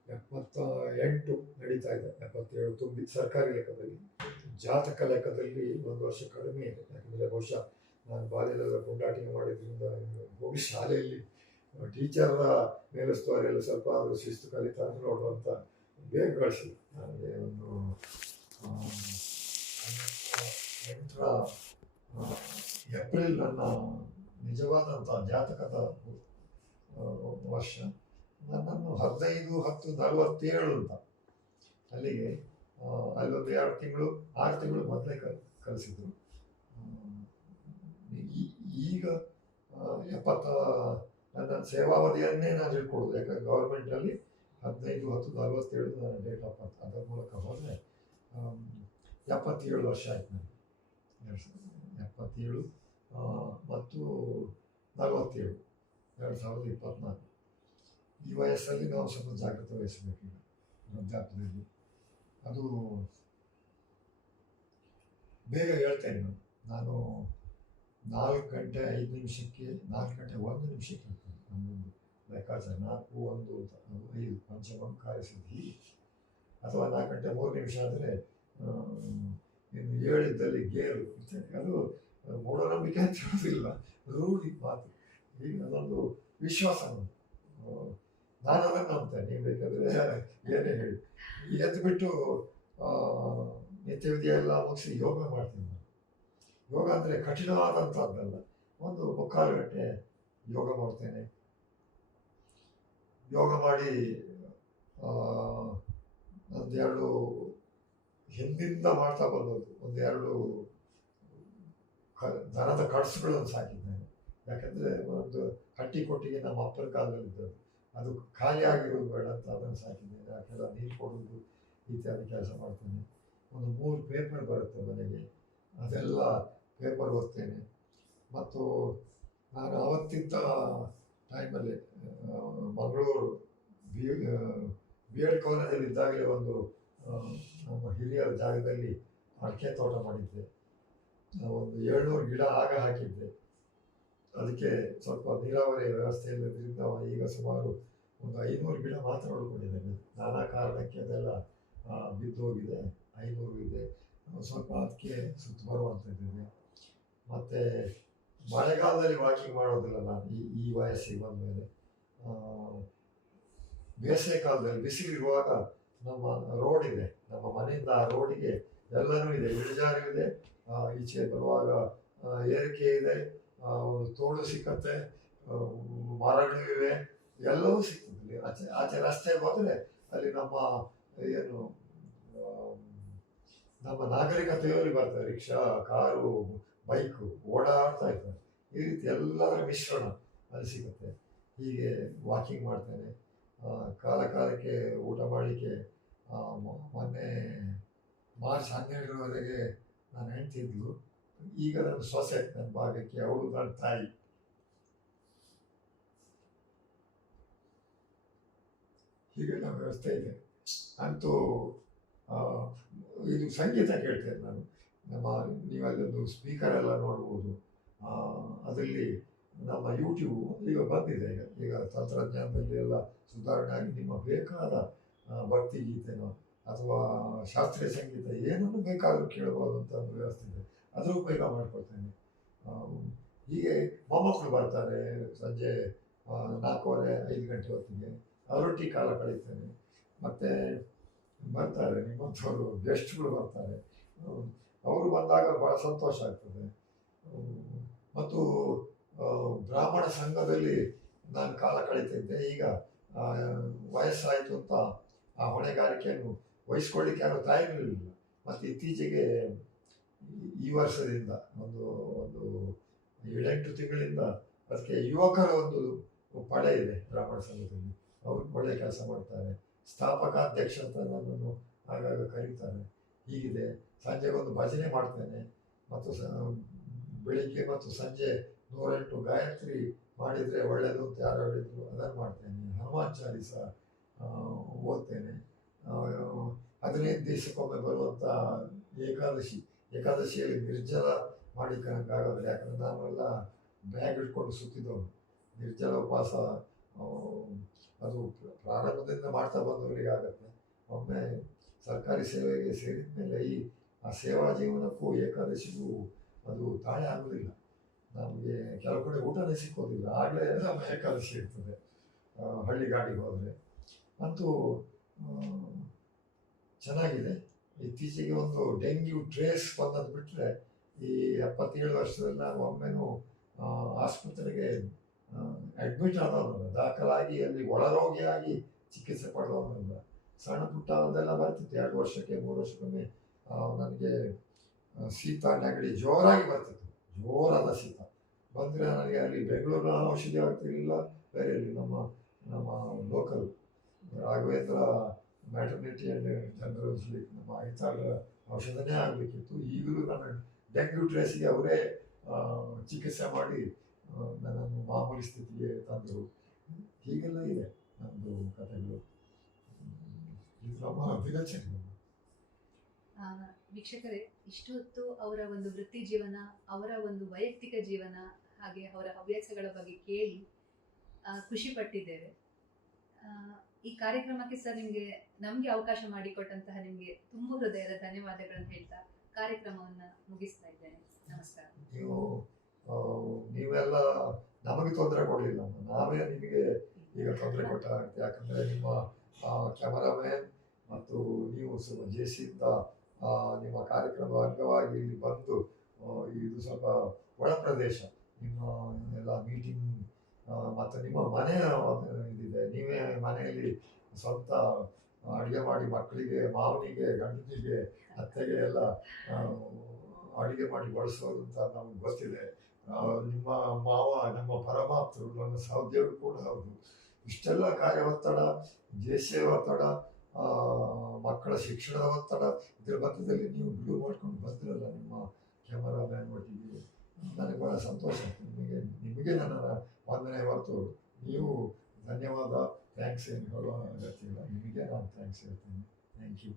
78 ನಡೀತಾ ಇದೆ, 77 ತುಂಬಿ ಸರ್ಕಾರಿ ಲೆಕ್ಕದಲ್ಲಿ. ಜಾತಕ ಲೆಕ್ಕದಲ್ಲಿ ಒಂದು ವರ್ಷ ಕಡಿಮೆ ಇದೆ. ಯಾಕಂದರೆ ಬಹುಶಃ ನಾನು ಬಾಲ್ಯದಲ್ಲ ಪುಂಡಾಟಿಕೆ ಮಾಡಿದ್ರಿಂದ ಹೋಗಿ ಶಾಲೆಯಲ್ಲಿ ಟೀಚರ್ನ ಮೇಲಿಸ್ತುವರೆಲ್ಲ ಸ್ವಲ್ಪ ಆದರೂ ಶಿಸ್ತು ಕಲಿತಾರೆ ನೋಡುವಂಥ ಬೇಗ ಕಳಿಸಿದ್ರು. ನನಗೆ ಒಂದು ನಂತರ ಏಪ್ರಿಲ್ ನನ್ನ ನಿಜವಾದಂಥ ಜಾತಕದ ವರ್ಷ. ನನ್ನನ್ನು 15/10/47 ಅಂತ ಅಲ್ಲಿಗೆ ಅಲ್ಲೊಂದು 6 ತಿಂಗಳು ಮೊದಲೇ ಕಲಿಸಿದ್ರು. ಈಗ 70 ನನ್ನ ಸೇವಾವಧಿಯನ್ನೇ ನಾನು ಹೇಳ್ಕೊಡೋದು. ಯಾಕಂದರೆ ಗೌರ್ಮೆಂಟಲ್ಲಿ 15/10/47 ನನ್ನ ಡೇಟ್ ಆಫ್ ಬರ್ತ್. ಅದರ ಮೂಲಕ ಹೋದರೆ 77 ವರ್ಷ ಆಯ್ತು ನನಗೆ. 77 ಮತ್ತು 47 2024. ಈ ವಯಸ್ಸಲ್ಲಿ ನಾವು ಸ್ವಲ್ಪ ಜಾಗ್ರತೆ ವಹಿಸಬೇಕು. ಈಗ ವೃದ್ಧಾಪ್ಯದಲ್ಲಿ ಅದು ಬೇಗ ಹೇಳ್ತೇನೆ. ನಾನು 4:05 4:01 ಇರ್ತೇನೆ. ನಮ್ಮೊಂದು ಲೆಕ್ಕಾಚಾರ 4:01 ಅಂತ, ಅದು 5 ಪಂಚಮಕಾರಿಸಿದ್ವಿ. ಅಥವಾ 4:03 ಆದರೆ ಇನ್ನು 7 ಇದ್ದಲ್ಲಿ ಗೇರು ಇರ್ತೇನೆ. ಅದು ಮೂಢನಂಬಿಕೆ ಅಂತ ಹೇಳೋದಿಲ್ಲ, ರೂಢಿ ಮಾತು. ಈಗ ಅದೊಂದು ವಿಶ್ವಾಸ ಉಂಟು. ನಾನು ಅದನ್ನು ನಂಬ್ತೇನೆ. ನೀವು ಬೇಕಾದರೆ ಏನೇ ಹೇಳಿ. ಎದ್ದು ಬಿಟ್ಟು ನಿತ್ಯ ವಿಧಿ ಎಲ್ಲ ಮುಗಿಸಿ ಯೋಗ ಮಾಡ್ತೀನಿ ನಾನು. ಯೋಗ ಅಂದರೆ ಕಠಿಣವಾದಂಥದ್ದಲ್ಲ. ಒಂದು 3/4 ಗಂಟೆ ಯೋಗ ಮಾಡ್ತೇನೆ. ಯೋಗ ಮಾಡಿ ಒಂದೆರಡು ಹಿಂದಿಂದ ಮಾಡ್ತಾ ಬಂದದ್ದು, ಒಂದೆರಡು ದನದ ಕಡಸುಗಳನ್ನು ಸಾಕಿದ್ದೇನೆ. ಯಾಕಂದರೆ ಒಂದು ಹಟ್ಟಿ ಕೊಟ್ಟಿಗೆ ನಮ್ಮ ಅಪ್ಪನ ಕಾಲದಲ್ಲಿದ್ದದ್ದು, ಅದು ಖಾಲಿ ಆಗಿರೋದು ಬೇಡ ಅಂತ ಅದನ್ನು ಸಾಕಿದ್ದೇನೆ. ಅದಕ್ಕೆಲ್ಲ ನೀರು ಕೊಡೋದು ಇತ್ಯಾದಿ ಕೆಲಸ ಮಾಡ್ತೇನೆ. ಒಂದು 3 ಪೇಪರ್ ಬರುತ್ತೆ ಮನೆಗೆ, ಅದೆಲ್ಲ ಪೇಪರ್ ಓದ್ತೇನೆ. ಮತ್ತು ನಾನು ಅವತ್ತಿದ್ದ ಟೈಮಲ್ಲಿ ಮಂಗಳೂರು ಬಿ ಎಡ್ ಕಾಲೇಜಲ್ಲಿ ಇದ್ದಾಗಲೇ ಒಂದು ನಮ್ಮ ಹಿರಿಯರ ಜಾಗದಲ್ಲಿ ಅಡಿಕೆ ತೋಟ ಮಾಡಿದ್ದೆ. ಒಂದು 700 ಗಿಡ ಆಗ ಹಾಕಿದ್ದೆ. ಅದಕ್ಕೆ ಸ್ವಲ್ಪ ನೀರಾವರಿ ವ್ಯವಸ್ಥೆ ಇಲ್ಲದ್ರಿಂದ ಈಗ ಸುಮಾರು ಒಂದು 500 ಗಿಡ ಮಾತ್ರ ಉಳ್ಕೊಂಡಿದ್ದೇನೆ. ನಾನಾ ಕಾರಣಕ್ಕೆ ಅದೆಲ್ಲ ಬಿದ್ದು ಹೋಗಿದೆ. 500 ಇದೆ. ಸ್ವಲ್ಪ ಅದಕ್ಕೆ ಸುತ್ತ ಬರುವಂಥದ್ದಿದೆ. ಮತ್ತು ಮಳೆಗಾಲದಲ್ಲಿ ವಾಕಿಂಗ್ ಮಾಡೋದಿಲ್ಲ ನಾನು ಈ ವಯಸ್ಸಿಗೆ ಬಂದ ಮೇಲೆ. ಬೇಸಿಗೆ ಕಾಲದಲ್ಲಿ ಬಿಸಿಲಿರುವಾಗ ನಮ್ಮ ರೋಡ್ ಇದೆ, ನಮ್ಮ ಮನೆಯಿಂದ ಆ ರೋಡಿಗೆ ಎಲ್ಲನೂ ಇದೆ. ಇಳಿಜಾರು ಇದೆ, ಈಚೆ ಬರುವಾಗ ಏರಿಕೆ ಇದೆ, ಒಂದು ತೋಡು ಸಿಕ್ಕತ್ತೆ, ಮರಗಳು ಇವೆ, ಎಲ್ಲವೂ ಸಿಗ್ತದೆ. ಆಚೆ ರಸ್ತೆಗೆ ಹೋದರೆ ಅಲ್ಲಿ ನಮ್ಮ ನಾಗರಿಕತೆಯವರು ಬರ್ತಾರೆ. ರಿಕ್ಷಾ, ಕಾರು, ಬೈಕು ಓಡಾಡ್ತಾ ಇರ್ತಾರೆ. ಈ ರೀತಿ ಎಲ್ಲದರ ಮಿಶ್ರಣ ಅಲ್ಲಿ ಸಿಗುತ್ತೆ. ಹೀಗೆ ವಾಕಿಂಗ್ ಮಾಡ್ತೇನೆ. ಕಾಲಕ್ಕೆ ಊಟ ಮಾಡಲಿಕ್ಕೆ ಮೊನ್ನೆ ಮಾರ್ಚ್ 12ರವರೆಗೆ ನಾನು ಹೆಂಡ್ತಿದ್ಲು. ಈಗ ನನ್ನ ಸೊಸೆ ನನ್ನ ಭಾಗಕ್ಕೆ, ಅವಳು ನನ್ನ ತಾಯಿ. ಹೀಗೆಲ್ಲ ವ್ಯವಸ್ಥೆ ಇದೆ. ಅಂತೂ ಇದು ಸಂಗೀತ ಕೇಳ್ತೇನೆ ನಾನು. ನೀವಲ್ಲೊಂದು ಸ್ಪೀಕರ್ ಎಲ್ಲ ನೋಡ್ಬೋದು. ಅದರಲ್ಲಿ ನಮ್ಮ ಯೂಟ್ಯೂಬ್ ಈಗ ಬಂದಿದೆ. ಈಗ ತಂತ್ರಜ್ಞಾನದಲ್ಲಿ ಎಲ್ಲ ಸುಧಾರಣೆ ಆಗಿ ನಿಮ್ಮ ಬೇಕಾದ ಭಕ್ತಿ ಗೀತೆನೋ ಅಥವಾ ಶಾಸ್ತ್ರೀಯ ಸಂಗೀತ ಏನನ್ನು ಬೇಕಾದರೂ ಕೇಳ್ಬೋದು ಅಂತ ಒಂದು ವ್ಯವಸ್ಥೆ ಇದೆ. ಅದರ ಉಪಯೋಗ ಮಾಡ್ಕೊಳ್ತೇನೆ. ಹೀಗೆ ಮೊಮ್ಮಕ್ಕಳು ಬರ್ತಾರೆ ಸಂಜೆ 4:15 5 ಹೊತ್ತಿಗೆ, ಅವರೊಟ್ಟಿಗೆ ಕಾಲ ಕಳೀತೇನೆ. ಮತ್ತು ಬರ್ತಾರೆ ನಿಮ್ಮಂಥವ್ರು ಗೆಸ್ಟ್ಗಳು ಬರ್ತಾರೆ. ಅವರು ಬಂದಾಗ ಭಾಳ ಸಂತೋಷ ಆಗ್ತದೆ. ಮತ್ತು ಬ್ರಾಹ್ಮಣ ಸಂಘದಲ್ಲಿ ನಾನು ಕಾಲ ಕಳೀತಿದ್ದೆ. ಈಗ ವಯಸ್ಸಾಯಿತು ಅಂತ ಆ ಹೊಣೆಗಾರಿಕೆಯನ್ನು ವಹಿಸ್ಕೊಳ್ಳಿಕ್ಕೆ ಯಾರು ತಯಾರಿರಲಿಲ್ಲ. ಮತ್ತು ಇತ್ತೀಚೆಗೆ ಈ ವರ್ಷದಿಂದ ಒಂದು 7-8 ತಿಂಗಳಿಂದ ಅದಕ್ಕೆ ಯುವಕರ ಒಂದು ಪಡೆ ಇದೆ ಬ್ರಾಹ್ಮಣ ಸಂಘದಲ್ಲಿ. ಅವರು ಒಳ್ಳೆಯ ಕೆಲಸ ಮಾಡ್ತಾರೆ. ಸ್ಥಾಪಕಾಧ್ಯಕ್ಷ ಅಂತ ನನ್ನನ್ನು ಆಗಾಗ ಕರೀತಾರೆ. ಹೀಗಿದೆ. ಸಂಜೆಗೊಂದು ಭಜನೆ ಮಾಡ್ತೇನೆ. ಮತ್ತು ಬೆಳಿಗ್ಗೆ ಮತ್ತು ಸಂಜೆ 108 ಗಾಯತ್ರಿ ಮಾಡಿದರೆ ಒಳ್ಳೆಯದು ಅಂತ ಯಾರು ಹೇಳಿದ್ರು, ಅದನ್ನು ಮಾಡ್ತೇನೆ. ಹನುಮಾನ್ ಚಾಲೀಸ ಓದ್ತೇನೆ. 15 ದಿವಸಕ್ಕೊಮ್ಮೆ ಬರುವಂಥ ಏಕಾದಶಿಯಲ್ಲಿ ನಿರ್ಜಲ ಮಾಡಿಕೊಳ್ಳೋಕ್ಕಾಗೋದಿಲ್ಲ. ಯಾಕಂದರೆ ನಾವೆಲ್ಲ ಬ್ಯಾಗ್ ಇಟ್ಕೊಂಡು ಸುತ್ತಿದ್ದವನು. ನಿರ್ಜಲ ಉಪವಾಸ ಅದು ಪ್ರಾರಂಭದಿಂದ ಮಾಡ್ತಾ ಬಂದವರಿಗೆ ಆಗುತ್ತೆ. ಒಮ್ಮೆ ಸರ್ಕಾರಿ ಸೇವೆಗೆ ಸೇರಿದ ಮೇಲೆ ಈ ಆ ಸೇವಾ ಜೀವನಕ್ಕೂ ಏಕಾದಶಿಗೂ ಅದು ತಾಳೆ ಆಗೋದಿಲ್ಲ. ನಮಗೆ ಕೆಲವು ಕಡೆ ಊಟನೇ ಸಿಕ್ಕೋದಿಲ್ಲ, ಆಗಲೇ ನಮ್ಮ ಏಕಾದಶಿ ಇರ್ತದೆ ಹಳ್ಳಿ ಗಾಡಿಗೆ ಹೋದರೆ. ಅಂತೂ ಆ, ಚೆನ್ನಾಗಿದೆ. ಇತ್ತೀಚೆಗೆ ಒಂದು ಡೆಂಗ್ಯೂ ಟ್ರೇಸ್ ಬಂದದ್ದು ಬಿಟ್ಟರೆ ಈ 77 ವರ್ಷದಲ್ಲಿ ನಾನು ಒಮ್ಮೆನೂ ಆಸ್ಪತ್ರೆಗೆ ಅಡ್ಮಿಟ್ ಆದವನಲ್ಲ, ದಾಖಲಾಗಿ ಅಲ್ಲಿ ಒಳರೋಗಿಯಾಗಿ ಚಿಕಿತ್ಸೆ ಪಡೆದವನಲ್ಲ. ಸಣ್ಣ ಪುಟ್ಟ ಅದೆಲ್ಲ ಬರ್ತಿತ್ತು 2 ವರ್ಷಕ್ಕೆ 3 ವರ್ಷಕ್ಕೊಮ್ಮೆ. ನನಗೆ ಶೀತ ನೆಗಡಿ ಜೋರಾಗಿ ಬರ್ತಿತ್ತು, ಜೋರಾದ ಶೀತ ಬಂದರೆ ನನಗೆ ಅಲ್ಲಿ ಬೆಂಗಳೂರಿನ ಔಷಧಿ ಆಗ್ತಿರಲಿಲ್ಲ, ಬೇರೆ ಇಲ್ಲಿ ನಮ್ಮ ನಮ್ಮ local Raghavendra maternity and general ನಮ್ಮ ಐತಾಳ ಔಷಧನೇ ಆಗಬೇಕಿತ್ತು. ಈಗಲೂ ನನ್ನ ಡೆಂಗ್ಯೂ ಟ್ರೇಸಿಗೆ ಅವರೇ ಚಿಕಿತ್ಸೆ ಮಾಡಿ ನನ್ನನ್ನು ಮಾಮೂಲಿ ಸ್ಥಿತಿಗೆ ತಂದರು. ಹೀಗೆಲ್ಲ ಇದೆ ನಮ್ಮದು ಕಥೆಗಳು. ಇದು ನಮ್ಮ ದಿನಚರಿ. ವೀಕ್ಷಕರೇ, ಇಷ್ಟು ಹೊತ್ತು ಅವರ ಒಂದು ವೃತ್ತಿ ಜೀವನ, ಅವರ ಒಂದು ವೈಯಕ್ತಿಕ ಜೀವನ, ಹಾಗೆ ಅವರ ಹವ್ಯಾಸಗಳ ಬಗ್ಗೆ ಕೇಳಿ ಖುಷಿ ಪಟ್ಟಿದ್ದೇವೆ. ಈ ಕಾರ್ಯಕ್ರಮಕ್ಕೆ ಸರ್ ನಮಗೆ ಅವಕಾಶ ಮಾಡಿಕೊಟ್ಟಂತಹ ನಿಮಗೆ ತುಂಬ ಹೃದಯದ ಧನ್ಯವಾದಗಳನ್ನು ಹೇಳ್ತಾ ಕಾರ್ಯಕ್ರಮವನ್ನು ಮುಗಿಸ್ತಾ ಇದ್ದೇನೆ. ನಮಸ್ಕಾರ. ನೀವೆಲ್ಲ ನಮಗೆ ತೊಂದರೆ ಕೊಡಲಿಲ್ಲ, ನಾವೇ ನಿಮಗೆ ಈಗ ತೊಂದರೆ ಕೊಟ್ಟ. ಯಾಕಂದರೆ ನಿಮ್ಮ ಕ್ಯಾಮರಾಮ್ಯಾನ್ ಮತ್ತು ನೀವು ಜೆಸಿಯಿಂದ ನಿಮ್ಮ ಕಾರ್ಯಕ್ರಮದ ಅಂಗವಾಗಿ ಇಲ್ಲಿ ಬಂದು, ಇದು ಸ್ವಲ್ಪ ಒಳ ಪ್ರದೇಶ, ನಿಮ್ಮ ಎಲ್ಲ ಮೀಟಿಂಗ್ ಮತ್ತು ನಿಮ್ಮ ಮನೆಯ ಇದಿದೆ. ನೀವೇ ಮನೆಯಲ್ಲಿ ಸ್ವಂತ ಅಡುಗೆ ಮಾಡಿ ಮಕ್ಕಳಿಗೆ, ಮಾವನಿಗೆ, ಗಂಡನಿಗೆ, ಅತ್ತೆಗೆ ಎಲ್ಲ ಅಡುಗೆ ಮಾಡಿ ಬಳಸೋದು ಅಂತ ನಮಗೆ ಗೊತ್ತಿದೆ. ನಿಮ್ಮ ಮಾವ ನಮ್ಮ ಪರಮಾಪ್ತರು, ನನ್ನ ಸಹೋದ್ಯೋಗಿ ಕೂಡ ಹೌದು. ಇಷ್ಟೆಲ್ಲ ಕಾರ್ಯ ಒತ್ತಡ, ಜೆಸಿಯ ಒತ್ತಡ, ಮಕ್ಕಳ ಶಿಕ್ಷಣದ ಒತ್ತಡ, ಇದರ ಮಧ್ಯದಲ್ಲಿ ನೀವು ಬಿಡುವು ಮಾಡ್ಕೊಂಡು ಬರ್ತಿರಲ್ಲ ನಿಮ್ಮ ಕ್ಯಾಮರಾಮ್ಯಾನ್ ಒಟ್ಟಿಗೆ, ನನಗೆ ಭಾಳ ಸಂತೋಷ. ನಿಮಗೆ ನನ್ನ ವಂದನೆ ಹೊರತು ನೀವು ಧನ್ಯವಾದ, ಥ್ಯಾಂಕ್ಸ್ ಏನು ಹೇಳೋ ಅಗತ್ಯ ಇಲ್ಲ. ನಿಮಗೆ ನಾನು ಥ್ಯಾಂಕ್ಸ್ ಹೇಳ್ತೀನಿ. Thank you.